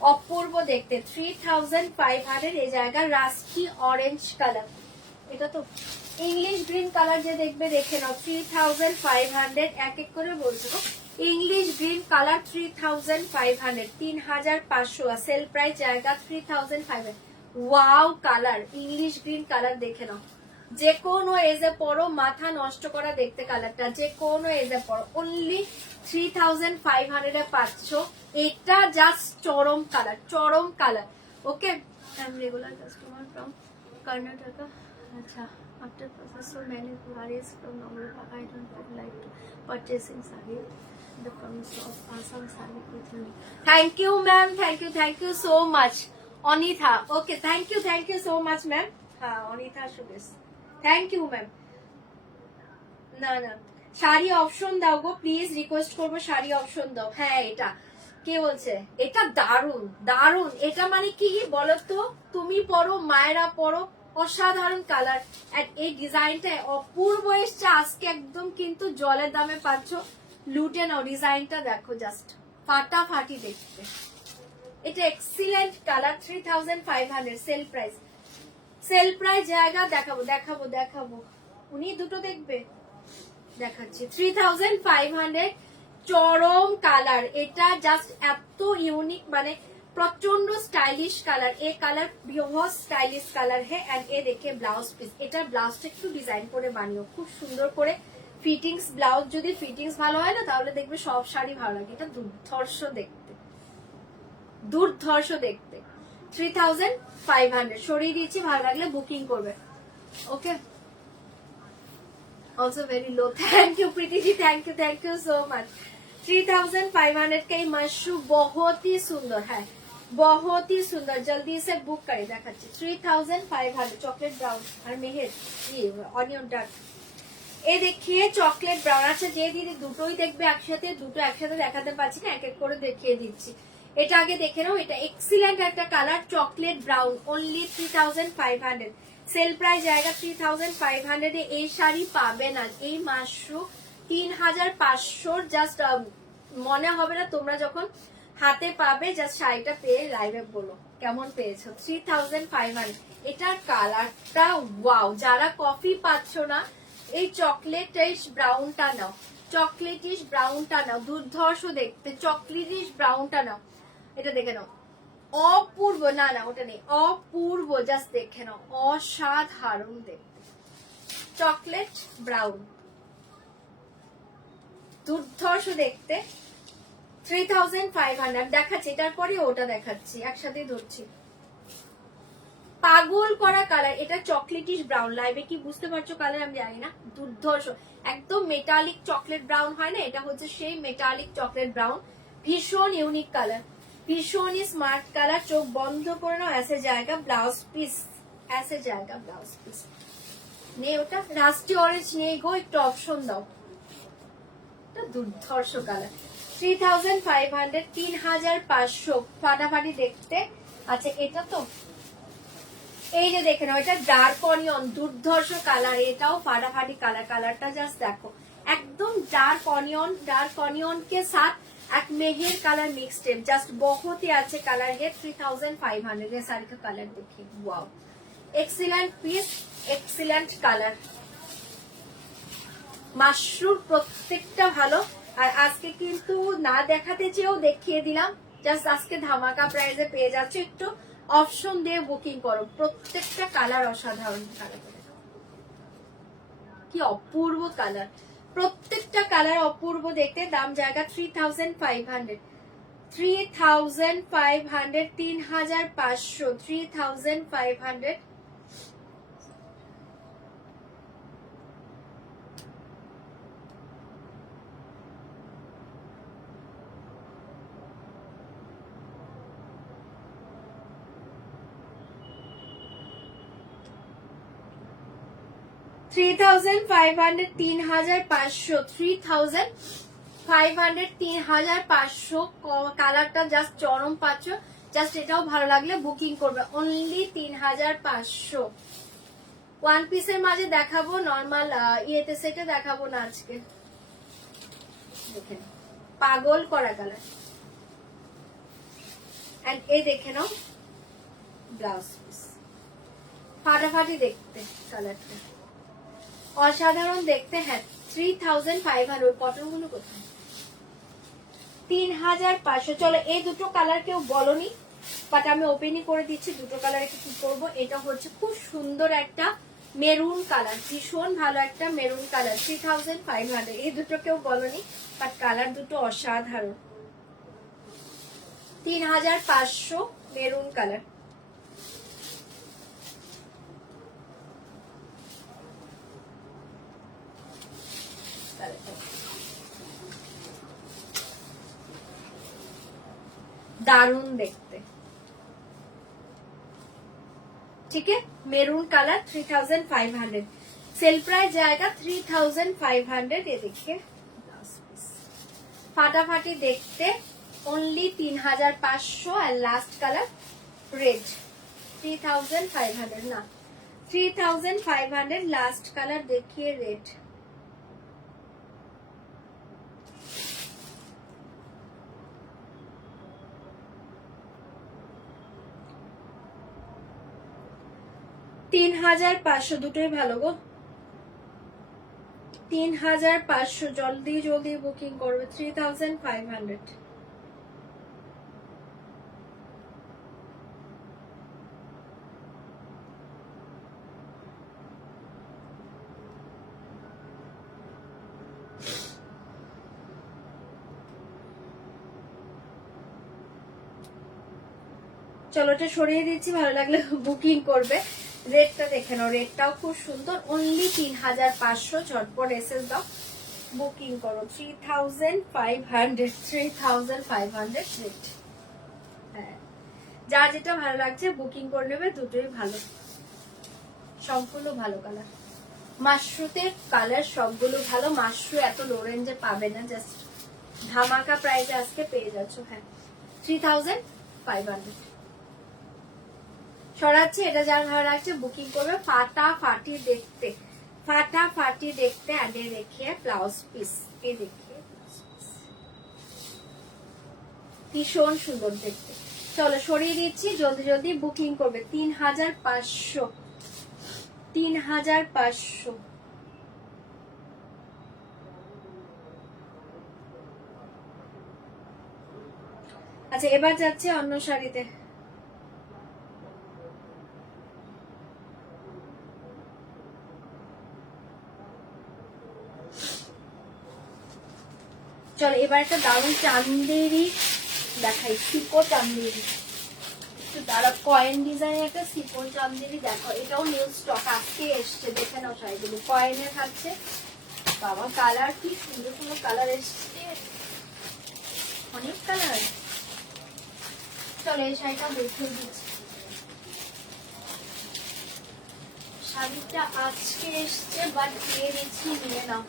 অপূর্ব দেখতে 3500 এই জায়গা। রাস্টি অরেঞ্জ কালার, এটা তো ইংলিশ গ্রিন কালার যে দেখবে দেখে নাও, 3500। এক এক করে বলছো, English green colour 3500, 3500 sale price জায়গা 3500। Wow colour, English green colour দেখে নাও, যে কোনো এজে পরো, মাথা নষ্ট করা দেখতে কালারটা, যে কোনো এজে পরো, অনলি 3500 এ পাচ্ছ। এটা জাস্ট চরম কালার, চরম colour. Okay, I am regular customer from Karnataka. আচ্ছা, after process so many queries from Namrata, I don't would like to purchasing saree, the promise of Assam saree with me. Thank you ma'am, thank you so much Anitha. Okay, thank you so much ma'am. হ্যাঁ Anita Sudesh, thank you ma'am. না না sari option দাও গো please, request করবো sari option দাও। হ্যাঁ এটা কে বলছে? এটা দারুন দারুন, এটা মানে কি বলো তো, তুমি পরো, মায়েরা পরো, অসাধারণ কালার। এই ডিজাইনটা অপূর্ব এসছে আজকে, একদম কিন্তু জলের দামে পাচ্ছ, লুটে নাও। ডিজাইনটা দেখো জাস্ট ফাটাফাটি দেখতে, এটা excellent colour. 3500 sale price, sale price জায়গা দেখাবো দেখাবো দেখাবো, উনি দুটো দেখবে দেখাচ্ছি। 3500 চরম কালার, এটা জাস্ট এত ইউনিক, মানে প্রচন্ড স্টাইলিশ কালার। এ কালার बहुत স্টাইলিশ কালার है। এন্ড এ দেখে ব্লাউজ পিস, এটা ব্লাউজটা একটু ডিজাইন করে বানিও, খুব সুন্দর করে ফিটিংস। ব্লাউজ যদি ফিটিংস ভালো হয় না তাহলে দেখবে সব শাড়ি ভালো লাগে। এটা দুর্ধর্ষ দেখতে, দুর্ধর্ষ দেখতে। 3500 সরিয়ে দিচ্ছি, ভালো লাগলে বুকিং করবে। ওকে, also very low, thank you Preeti ji, thank you so much। 3500 का ये मशरूम बहुत ही सुंदर है, बहुत ही सुंदर। जल्दी से बुक करें, দেখাচ্ছি 3500 চকলেট ব্রাউন আর মেহের অনিয়ন ডার্ক। এ দেখিয়ে চকলেট ব্রাউন। আচ্ছা যে দিদি দুটোই দেখবে একসাথে, দুটো একসাথে দেখাতে পারছি না, এক এক করে দেখিয়ে দিচ্ছি। এটা আগে দেখে নাও, এটা এক্সিলেন্ট একটা colour, chocolate brown, only 3500 sale price জায়গা 3500 এ এই শাড়ি পাবে না। এই মাশরুম 3500 জাস্ট মনে হবে না তোমরা যখন হাতে পাবে, জাস্ট শাড়িটা পেয়ে লাইভে বলো কেমন পেয়েছো। 3500 এটার কালারটা ওয়াও। যারা কফি পাচ্ছ না, এই চকলেটিশ ব্রাউনটা নাও, চকলেটিশ ব্রাউনটা নাও, দুর্ধর্ষ দেখতে চকলেটিশ ব্রাউনটা নাও। এটা দেখে নাও, অপূর্ব। না না ওটা নেই, অপূর্ব, জাস্ট দেখে নাও, অসাধারণ দেখতে। চকলেট ব্রাউন, দুর্ধর্ষ দেখতে। 3500 দেখাচ্ছি, এটার পরে ওটা দেখাচ্ছি, একসাথে ধরছি। পাগল করা কালার, এটা চকলেটিশ ব্রাউন। লাইভে কি বুঝতে পারছো কালার আমি জানি না, দুর্ধর্ষ একদম মেটালিক চকলেট ব্রাউন হয় না, এটা হচ্ছে সেই মেটালিক চকলেট ব্রাউন, ভীষণ ইউনিক কালার। ভীষণই স্মার্ট কালার, চোখ বন্ধ করে নাও। ऐसे जाएगा ব্লাউজ পিস, ऐसे जाएगा ব্লাউজ পিস। নেই ওটা রাস্টি অরেঞ্জ নেই গো, একটু অপশন দাও। এটা দুর্ধর্ষ কালার। 3500, 3500 ফাটাফাটি দেখতে। আচ্ছা এটা তো এই যে দেখে নাও, এটা ডার্ক অনিয়ন, দুর্ধর্ষ কালার, এটাও ফাটাফাটি কালার। কালারটা জাস্ট দেখো, एकदम डार्क ऑनियन के साथ एक मेहर कलर मिक्स्ड है, जस्ट बहुत ही अच्छे कलर है। 3500 ये साड़ी का कलर देखिए, wow excellent piece, excellent colour. মাশরুর প্রত্যেকটা ভালো। আর আজকে কিন্তু না দেখাতে চেয়েও দেখিয়ে দিলাম, জাস্ট আজকে ধামাকা প্রাইসে পেয়ে যাচ্ছ। একটু অপশন দিয়ে বুকিং করো, প্রত্যেকটা কালার অসাধারণ কালার, কি অপূর্ব কালার, প্রত্যেকটা কালার অপূর্ব দেখতে। দাম জায়গা 3500, 3500, 3500, 3500। थ्री 3500, 3500, 3500, 3500। কালারটা জাস্ট চরম পাচ্ছ, জাস্ট এটাও ভালো লাগলে বুকিং করবে। অনলি 3500। ওয়ান পিসের মাঝে দেখাবো, নর্মাল ইয়েতে সেটে দেখাবো না আজকে। দেখেন পাগল করা কালার। এন্ড এই দেখে নাও ব্লাউজ পিস, ফাটাফাটি দেখতে কালারটা, অসাধারণ দেখতে। হ্যাঁ 3500। কটন গুলো কোথায়? 3500। চলো এই দুটো কালার কেউ বলনি, বাট আমি ওপেনই করে দিচ্ছি। দুটো কালার কি করবো, এটা হচ্ছে খুব সুন্দর একটা মেরুন কালার, ভীষণ ভালো একটা মেরুন কালার। 3500 এই দুটো কেউ বলনি, বাট কালার দুটো অসাধারণ। 3500 মেরুন কালার। दारुण देखते, ठीक है। मेरून कलर 3500, सेल प्राइस जाएगा 3500। ये देखिए फाटाफाटी देखते, only 3500। And last colour red, 3500 ना 3500। लास्ट कलर देखिए रेड। तीन 3500 দুটোই ভালো গো। 3500 জলদি জলদি বুকিং করবে। 3500। চলো এটা সরিয়ে দিচ্ছি, ভালো লাগলে বুকিং করবে। রেটটা দেখে নাও, রেটটাও খুব সুন্দর। অনলি 3500। ঝটপট এসএস দাও, বুকিং করো। 3500, 3500 রেট। হ্যাঁ যার যেটা ভালো লাগছে বুকিং করে নেবে, দুটোই ভালো, সবগুলো ভালো কালার। মাশরুতে কালার সবগুলো ভালো। মাশরু এত লো রেঞ্জে পাবে না, জাস্ট ধামাকা প্রাইসে আজকে পেয়ে যাচ্ছ। হ্যাঁ 3500 সরাচ্ছি। এটা যার ভালো লাগছে বুকিং করবে। ফাটাফাটি দেখতে, ফাটাফাটি দেখতে। আগে দেখিয়ে ব্লাউজ পিস, এই দেখিয়ে ভীষণ সুন্দর দেখতে। চলো সরিয়ে দিচ্ছি, জলদি জলদি বুকিং করবে। 3500, 3500। আচ্ছা এবার যাচ্ছে অন্য শাড়িতে। চলো এবার একটা দারুণ চান্দেরি দেখাই, সিকো চান্দেরি। একটু দাঁড়া, কয়েন ডিজাইন একটা সিকো চান্দেরি দেখো, এটাও নিউ স্টক আজকে এসছে। দেখে নাও শাড়িগুলো, কয়েনের থাকছে। বাবা কালার কি সুন্দর সুন্দর কালার এসছে, অনেক কালার। চলো এই শাড়িটা দেখিয়ে দিচ্ছি। শাড়িটা আজকে এসছে, বাট দিয়ে দিচ্ছি, নিয়ে নাও।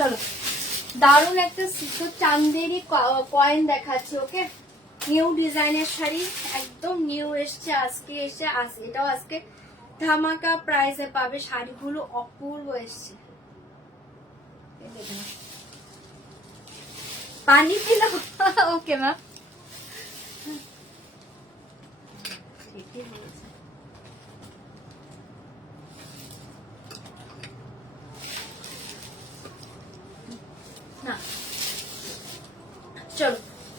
চলো দারুন একটা চান্দেরি কয়েন দেখাচ্ছি। ওকে, নিউ ডিজাইনের শাড়ি, একদম নিউ এসছে, আজকে এসছে। এটাও আজকে ধামাকা প্রাইসে পাবে। শাড়িগুলো অপূর্ব এসছে। পানি দিল। ওকে ম্যাম, ঠিকই বলেছে। না চলো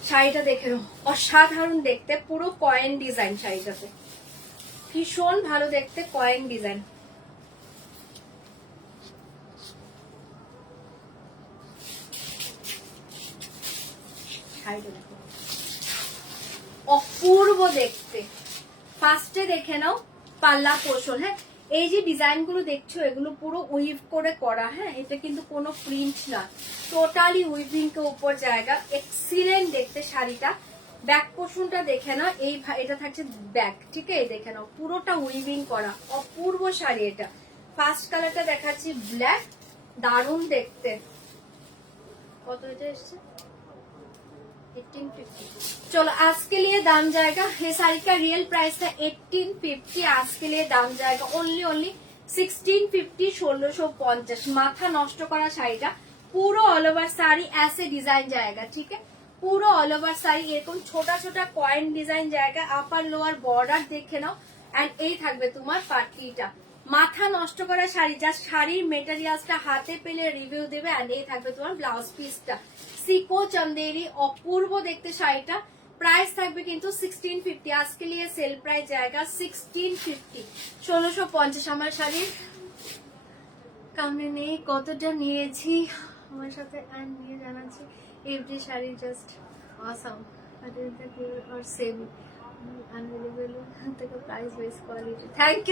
শাড়িটা দেখে নাও, অসাধারণ দেখতে, পুরো কয়েন ডিজাইন। শাড়িটাতে ভীষণ ভালো দেখতে, কয়েন ডিজাইন। শাড়িটা দেখো, অপূর্ব দেখতে। ফার্স্টে দেখে নাও পাল্লা পোর্শন। হ্যাঁ, এই যে ডিজাইন গুলো দেখছো এগুলো পুরো উইভ করে করা। হ্যাঁ, এটা কিন্তু কোনো প্রিন্ট না, টোটালি উইভিং কে উপর জায়গা। এক্সিলেন্ট দেখতে শাড়িটা। ব্যাক পোর্শনটা দেখে নাও, এটা থাকছে ব্যাক। ঠিক আছে, দেখে নাও পুরোটা উইভিং করা, অপূর্ব শাড়ি এটা। ফার্স্ট কালারটা দেখাচ্ছি ব্ল্যাক, দারুণ দেখতে। কত এটা এসছে? 1850। चलो आज के लिए दाम जाएगा, ये साड़ी का रियल प्राइस था 1850। आज के लिए दाम जाएगा ओनली 1650, 1650। माथा नष्ट करा শাড়িটা, পুরো অল ওভার শাড়ি ऐसे डिजाइन जाएगा। ठीक है, পুরো অল ওভার শাড়ি এরকম ছোটা ছোটা কয়েন ডিজাইন জায়গা। আপার লোয়ার বর্ডার দেখে নাও, এন্ড এই থাকবে তোমার পাটলিটা। মাথা নষ্ট করা শাড়ি, জাস্ট শাড়ির মেটেরিয়ালসটা হাতে পেলে রিভিউ দেবে। এন্ড এই থাকবে তোমার ব্লাউজ পিসটা, সিকো চন্দেরি, অপূর্ব দেখতে শাড়িটা। প্রাইস থাকবে কিন্তু 1650। আজকে লিয়ে সেল প্রাইস জায়গা 1650, 1650। আমার শাড়ির কামড়ে নেই, কতটা নিয়েছি আমার সাথে অ্যান্ড নিয়ে জানাচ্ছি। এভরি শাড়ি জাস্ট অসাম और सेम अनअवेलेबल থেকে price wise quality. Thank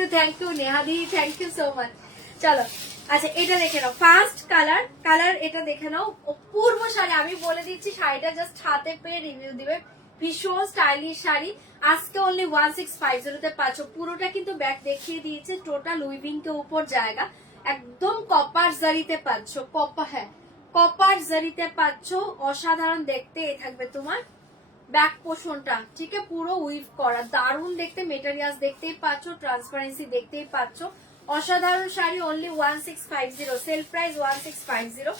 you নেহাদি, থ্যাংক ইউ সো মাচ। চলো আচ্ছা এটা দেখে নাও, ফার্স্ট কালার এটা দেখে নাও, অপূর্ব শাড়ি। আমি বলে দিচ্ছি শাড়িটা জাস্ট হাতে পেয়ে রিভিউ দিবে। ভীষণ স্টাইলিশ শাড়ি, আজকে অনলি 1650 তে পাচ্ছ। পুরোটা কিন্তু ব্যাক দেখিয়ে দিয়েছে, টোটাল উইভিং কে উপর জায়গা, একদম কপার জারিতে পাচ্ছ। কপার জারিতে পাচ্ছ, অসাধারণ দেখতে। এই থাকবে তোমার ব্যাক পোর্শনটা। ঠিক আছে, পুরো উইভ করা, দারুণ দেখতে। মেটেরিয়ালস দেখতেই পাচ্ছ, ট্রান্সপারেন্সি দেখতেই পাচ্ছ। অসাধারণ শাড়ি, অনলি 1650, সেল প্রাইস 1650।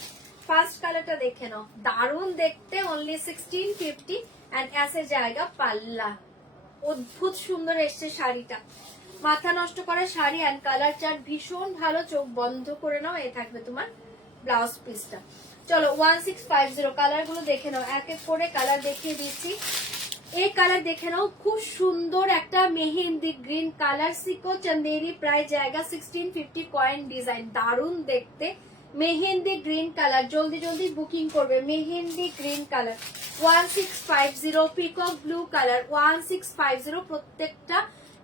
ফার্স্ট কালারটা দেখে নাও, দারুণ দেখতে, অনলি 1650। এন্ড এসে জায়গা পাল্লা, অদ্ভুত সুন্দর এসছে শাড়িটা। মাথা নষ্ট করা শাড়ি এন্ড কালার চার্ট ভীষণ ভালো, চোখ বন্ধ করে নাও। এই থাকবে তোমার ব্লাউজ পিসটা। চলো 1650 কালার গুলো দেখে নাও, এক এক করে কালার দেখিয়ে দিচ্ছি। এই কালার দেখে নাও, খুব সুন্দর একটা মেহেন্দি গ্রিন কালার, সিকো চন্দেরি, প্রাইস জায়গা 1650, কয়েন ডিজাইন, দারুণ দেখতে। মেহেন্দি গ্রিন কালার, জলদি জলদি বুকিং করবে। Mehendi green colour 1650, peacock blue colour 1650, প্রত্যেকটা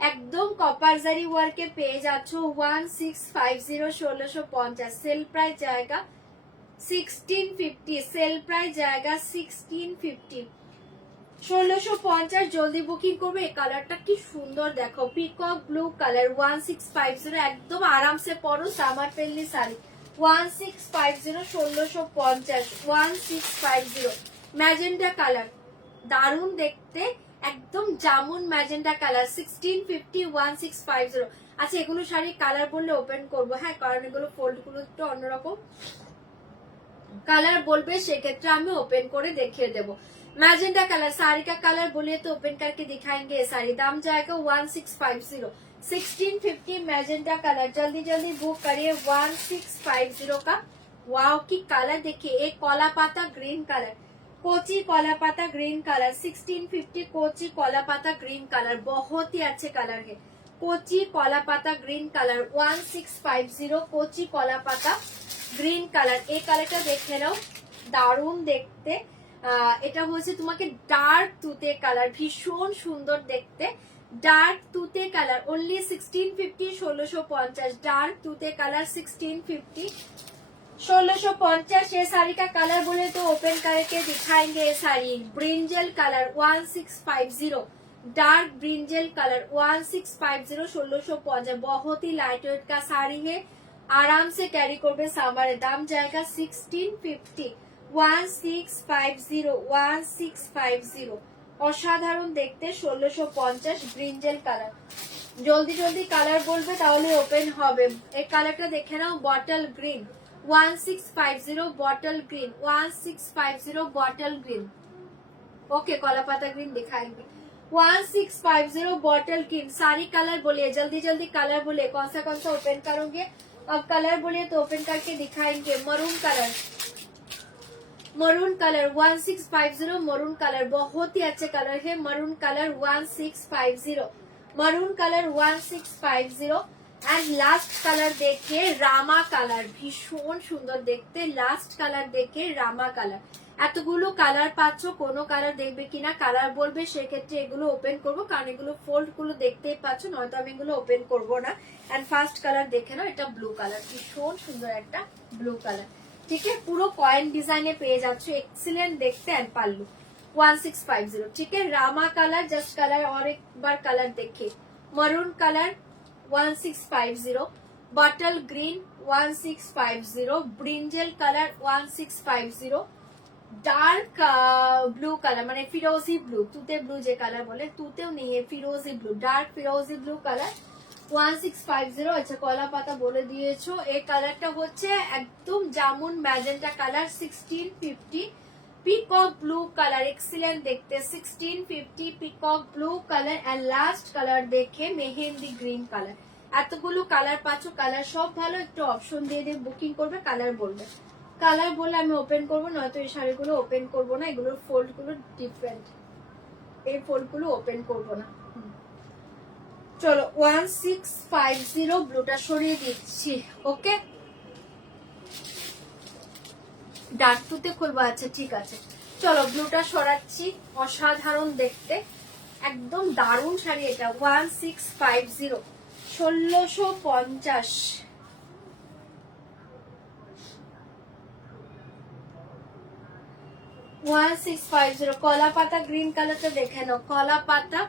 একদম কপার জারি ওয়ার্কে পেয়ে যাচ্ছ। 1650, 1650, সেল প্রাইস জায়গা 1650, সেল প্রাইস জায়গা 1650, 1650। জলদি বুকিং করবে। এই কালারটা কি সুন্দর দেখো, পিকক ব্লু কালার 1650, একদম আরামসে পরো summer friendly sari. 1650, 1650, 1650। Magenta colour, দারুণ দেখতে, একদম জামুন ম্যাজেন্টা কালার 1650, 1650। আচ্ছা এগুলো শাড়ির কালার বললে ওপেন করবো, হ্যাঁ, কারণ এগুলো ফোল্ড গুলো একটু অন্যরকম কালার বলবে, সেক্ষেত্রে আমি ওপেন করে দেখিয়ে দেবো। मैजेंटा कलर, साड़ी का कलर बोलिए तो ओपन करके दिखाएंगे। साड़ी दाम जाएगा 1650, 1650 मैजेंटा कलर। जल्दी जल्दी बुक करिए 1650 का। वाओ की कलर देखिए, एक कॉला पाता ग्रीन कलर, कोची कॉला पाता ग्रीन कलर 1650 कोची कॉला पाता ग्रीन कलर बहुत ही अच्छे कलर है कोची कॉला पाता ग्रीन कलर 1650 कोची कॉला पाता গ্রিন কালার এই কালারটা দেখে নাও দারুণ দেখতে এটা হচ্ছে তোমাকে ডার্ক তুতে কালার ভীষণ সুন্দর দেখতে ডার্ক তুতে কালার ओनली 1650 1650 डार्क तुते कलर 1650 1650 ये साड़ी का कलर बोले तो ओपन करके दिखाएंगे ये sari brinjal colour 1650 dark brinjal colour 1650 1650 बहुत ही लाइट वेट का साड़ी है आराम से कैरी करबे सामारे दाम जाएगा 1650 1650 অসাধারণ দেখতে 1650 ব্রিঞ্জেল কালার জলদি জলদি কালার বলবে তাহলে ওপেন হবে এই কালারটা দেখে নাও bottle green 1650 bottle green 1650 bottle green okay कॉला पाता ग्रीन दिखाएंगे 1650 बॉटल ग्रीन सारी कलर बोलिए जल्दी जल्दी कलर बोलिए कौन सा ओपन करोगे अब कलर बोलिए तो ओपन करके दिखाएंगे मरून कलर 1650 मरून कलर बहुत ही अच्छे कलर है maroon colour 1650 maroon colour 1650 and last colour देखिए रामा कलर भीषण सुंदर देखते लास्ट कलर देखिए रामा कलर এতগুলো কালার পাচ্ছ কোন কালার দেখবে কিনা কালার বলবে সেক্ষেত্রে এগুলো ওপেন করবো কারণ এগুলো ফোল্ড গুলো দেখতেই পাচ্ছ নয়তো আমি এগুলো ওপেন করবো না এন্ড ফার্স্ট কালার দেখে নাও এটা ব্লু কালার ভীষণ সুন্দর একটা ব্লু কালার ঠিক আছে পুরো কয়েন ডিজাইনে পেয়ে যাচ্ছ এক্সিলেন্ট দেখতে এন্ড পাল্লু 1650 ठीक है रामा कलर जस्ट कलर और एक बार कलर देखिए maroon colour 1650 bottle green 1650 brinjal colour 1650 dark blue colour माने फिरोजी ब्लू तुते ब्लू जे कलर बोले तुतेও नहीं है फिरोजी ब्लू डार्क फिरोजी ब्लू कलर 1650 আচ্ছা কলা পাতা বলে দিয়েছো এই কালারটা হচ্ছে একদম জামুন magenta colour 1650 peacock blue colour excellent দেখতে 1650 peacock blue colour and last colour দেখে মেহেন্দি গ্রিন কালার এতগুলো কালার পাচ্ছো কালার সব ভালো একটু অপশন দিয়ে দিয়ে বুকিং করবে কালার বলবে কালার বলে আমি ওপেন করব নয়তো এই শাড়িগুলো ওপেন করব না এগুলোর ফোল্ড গুলো ডিফারেন্ট এই ফোল্ড গুলো ওপেন করব না চলো 1650 ব্লুটা সরিয়ে দিচ্ছি ওকে ডার্ক টুতে খুলবো আচ্ছা ঠিক আছে চলো ব্লুটা সরাচ্ছি অসাধারণ দেখতে একদম দারুণ শাড়ি এটা 1650 1650 1650 কলা পাতা গ্রিন কালারটা দেখে নাও কলা পাতা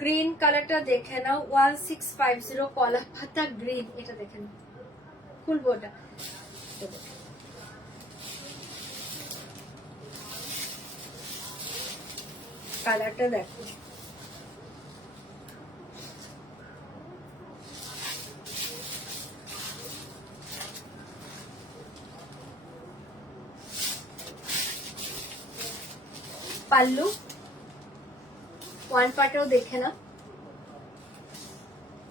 গ্রিন কালারটা দেখে নাও 1650 কলা পাতা গ্রিন এটা দেখে নাও খুলবো ওটা কালারটা দেখো পাল্লু ওয়ান পার্টেও দেখে না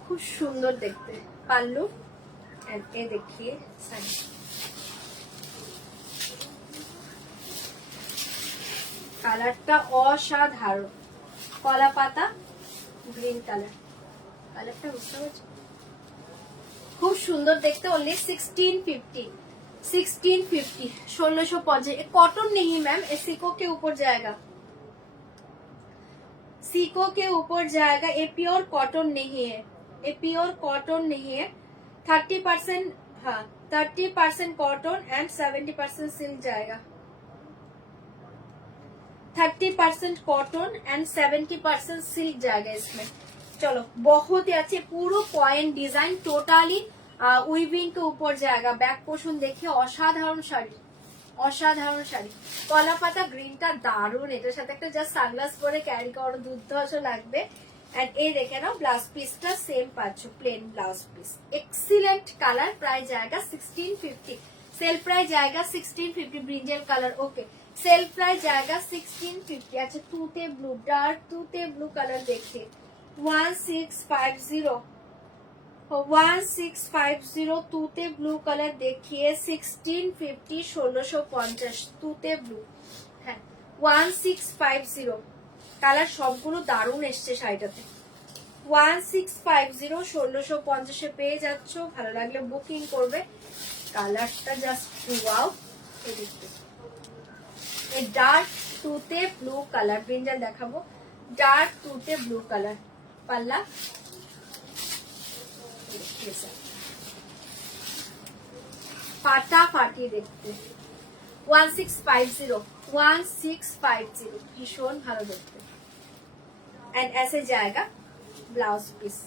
খুব সুন্দর দেখতে পাল্লু এ দেখিয়ে শাড়ি কালারটা অসাধারণ কলা পাতা গ্রিন কালার কালারটা বুঝতে পারছো খুব সুন্দর দেখতে অনলি 1650 1650 कॉटन नहीं है मैम ये सीको के ऊपर जाएगा सीको के ऊपर जाएगा ये प्योर कॉटन नहीं है ये प्योर कॉटन नहीं है 30% हाँ 30% कॉटन एंड 70% सिल्क जाएगा 30% कॉटन एंड 70% सिल्क जाएगा इसमें चलो बहुत ही अच्छे पूरा पॉइंट डिजाइन टोटली উইভিং के ऊपर जाएगा बैक पोर्शन देखिए অসাধারণ শাড়ি অসাধারণ শাড়ি কলা পাতা গ্রিনটা দারুণ এটার সাথে একটা জাস্ট সানগ্লাস পরে ক্যারি করো দুর্ধর্ষ লাগবে এন্ড এই দেখে নাও ব্লাউজ পিসটা সেম পাচ্ছ plain blouse piece excellent colour price जाएगा 1650 सेल प्राइस जाएगा 1650 brinjal colour okay sale price जाएगा 1650 अच्छा तूते ब्लू डार्क तूते ब्लू कलर देखिए 1650 1650 तूते ब्लू कलर देखिए 1650 1650 तूते ब्लू है 1650 কালার সবগুলো দারুণ এসছে শাড়িটাতে। 1650 1650 পেয়ে যাচ্ছ। ভালো লাগলে বুকিং করবে। কালারটা জাস্ট ওয়াও। এই দেখতে এই ডার্ক টুতে ব্লু কালার, ব্রিঞ্জাল দেখাবো, ডার্ক টুতে ব্লু কালার পাল্লা। ফাটাফাটি দেখতে। 1650 1650 ভীষণ ভালো দেখতে। एंड ऐसे जाएगा ब्लाउज पीस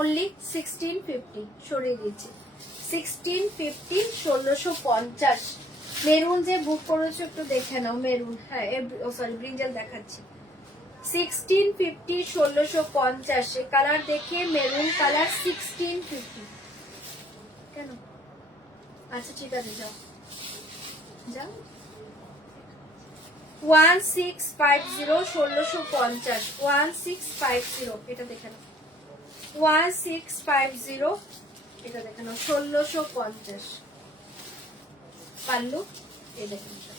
ओनली 1650 সরিয়ে দিচ্ছি 1650 1650 মেরুন যে বুক করেছো একটু দেখে নাও মেরুন, হ্যাঁ সরি ব্রিঞ্জাল দেখাচ্ছি 1650 1650 কালার দেখে মেরুন কালার 1650 কেন? আচ্ছা ঠিক আছে যাও যাও 1650 1650 1650 এটা দেখে নাও 1650 এটা দেখে নাও 1650 পাল্লু এই দেখে নাও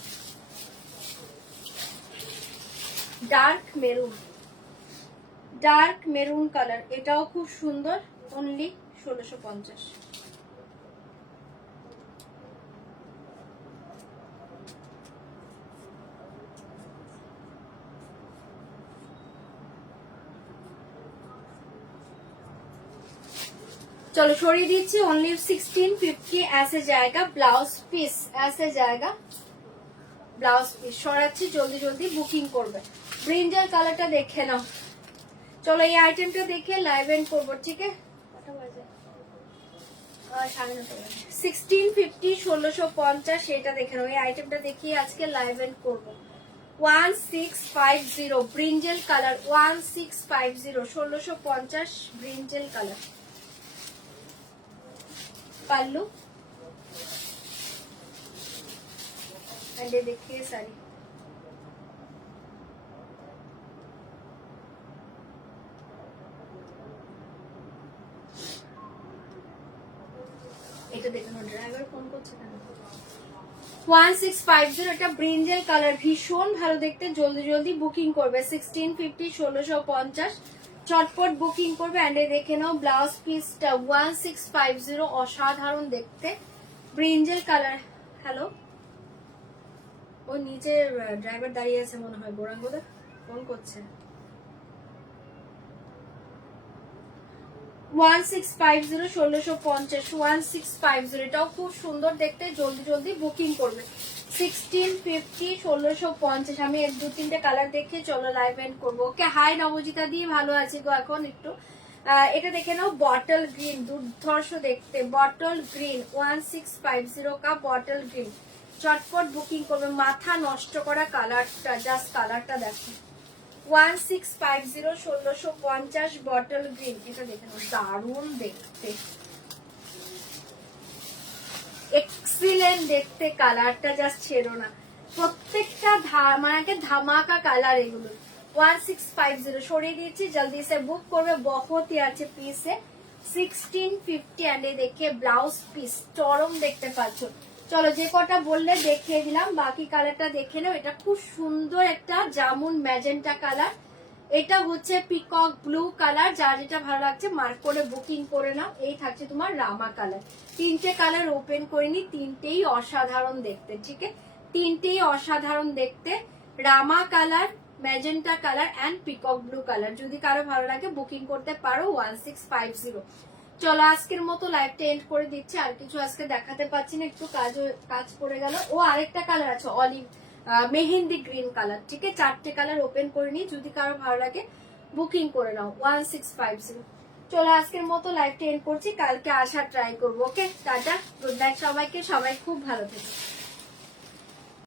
ডার্ক মেরুন কালার, এটাও খুব সুন্দর অনলি 1650। चलो छोड़िए दीजिए ओनली 1650 ऐसे जाएगा ब्लाउज पीस, ऐसे जाएगा ब्लाउज पीस সরাচ্ছি জলদি জলদি বুকিং করবে। ব্রিঞ্জাল কালারটা দেখে নাও। চলো এই আইটেমটা দেখে লাইভ এন্ড করবো, ঠিক আছে? 1650 1650 এটা দেখে নাও। এই আইটেমটা দেখিয়ে আজকে লাইভ এন্ড করবো। 1650 brinjal colour 1650 1650 brinjal colour pallu देखिए साड़ी এটা দেখুন ড্রাইভার ফোন করছে কেন 1650 এটা ব্রিঞ্জাল কালার ভীষণ ভালো দেখতে, জলদি জলদি বুকিং করবে 1650 1650 চটপট বুকিং করবে। এন্ড দেখে নাও ব্লাউজ পিসটা 1650 অসাধারণ দেখতে ব্রিঞ্জাল কালার। হ্যালো ও নিচে ড্রাইভার দাঁড়িয়ে আছে মনে হয়, গোরাঙ্গদা ফোন করছে। 1650 1650 1650 এটাও খুব সুন্দর দেখতে, জলদি জলদি বুকিং করবে 1650 1650। আমি এক দু তিনটে কালার দেখে চলো লাইভ এন্ড করবো। ওকে হাই নবজিতা দিয়ে ভালো আছি গো এখন একটু। এটা দেখে নাও বটল গ্রিন, দুর্ধর্ষ দেখতে বটল গ্রিন 1650 কা বটল গ্রিন চটপট বুকিং করবে। মাথা নষ্ট করা কালারটা, জাস্ট কালারটা দেখো 1650 1650 বটল গ্রিন এটা দেখে নাও দারুণ দেখতে, এক্সিলেন্ট দেখতে কালারটা, জাস্ট ছেড়ো না। প্রত্যেকটা মানে ধামাকা কালার এগুলো। 1650 সরিয়ে দিয়েছি, জলদি সে বুক করবে, বহুতই আছে পিসে 1650 এন্ড দেখে ব্লাউজ পিস চরম দেখতে পাচ্ছ। চলো যে কটা বললে দেখিয়ে দিলাম, বাকি কালারটা দেখে নাও। এটা খুব সুন্দর একটা জামুন ম্যাজেন্টা কালার, এটা হচ্ছে পিকক ব্লু কালার। যার যেটা ভালো লাগছে মার্ক করে বুকিং করে নাও। এই থাকছে তোমার রামা কালার। তিনটে কালার ওপেন করিনি, তিনটেই অসাধারণ দেখতে, ঠিক আছে? তিনটেই অসাধারণ দেখতে, রামা colour, magenta colour and peacock blue colour. যদি কারো ভালো লাগে বুকিং করতে পারো 1650। চলো আজকের মতো লাইভটা এন্ড করে দিচ্ছি, আর কিছু আজকে দেখাতে পাচ্ছি না, একটু কাজ পড়ে গেল। ও আরেকটা কালার আছে অলিভ মেহেন্দি গ্রিন কালার, ঠিক আছে? চারটে কালার ওপেন করে নি, যদি কারো ভালো লাগে বুকিং করে নাও 1650। চলো আজকের মতো লাইভটা এন্ড করছি, কালকে আসা ট্রাই করবো। ওকে টাটা, গুড নাইট সবাইকে, সবাই খুব ভালো থেকো।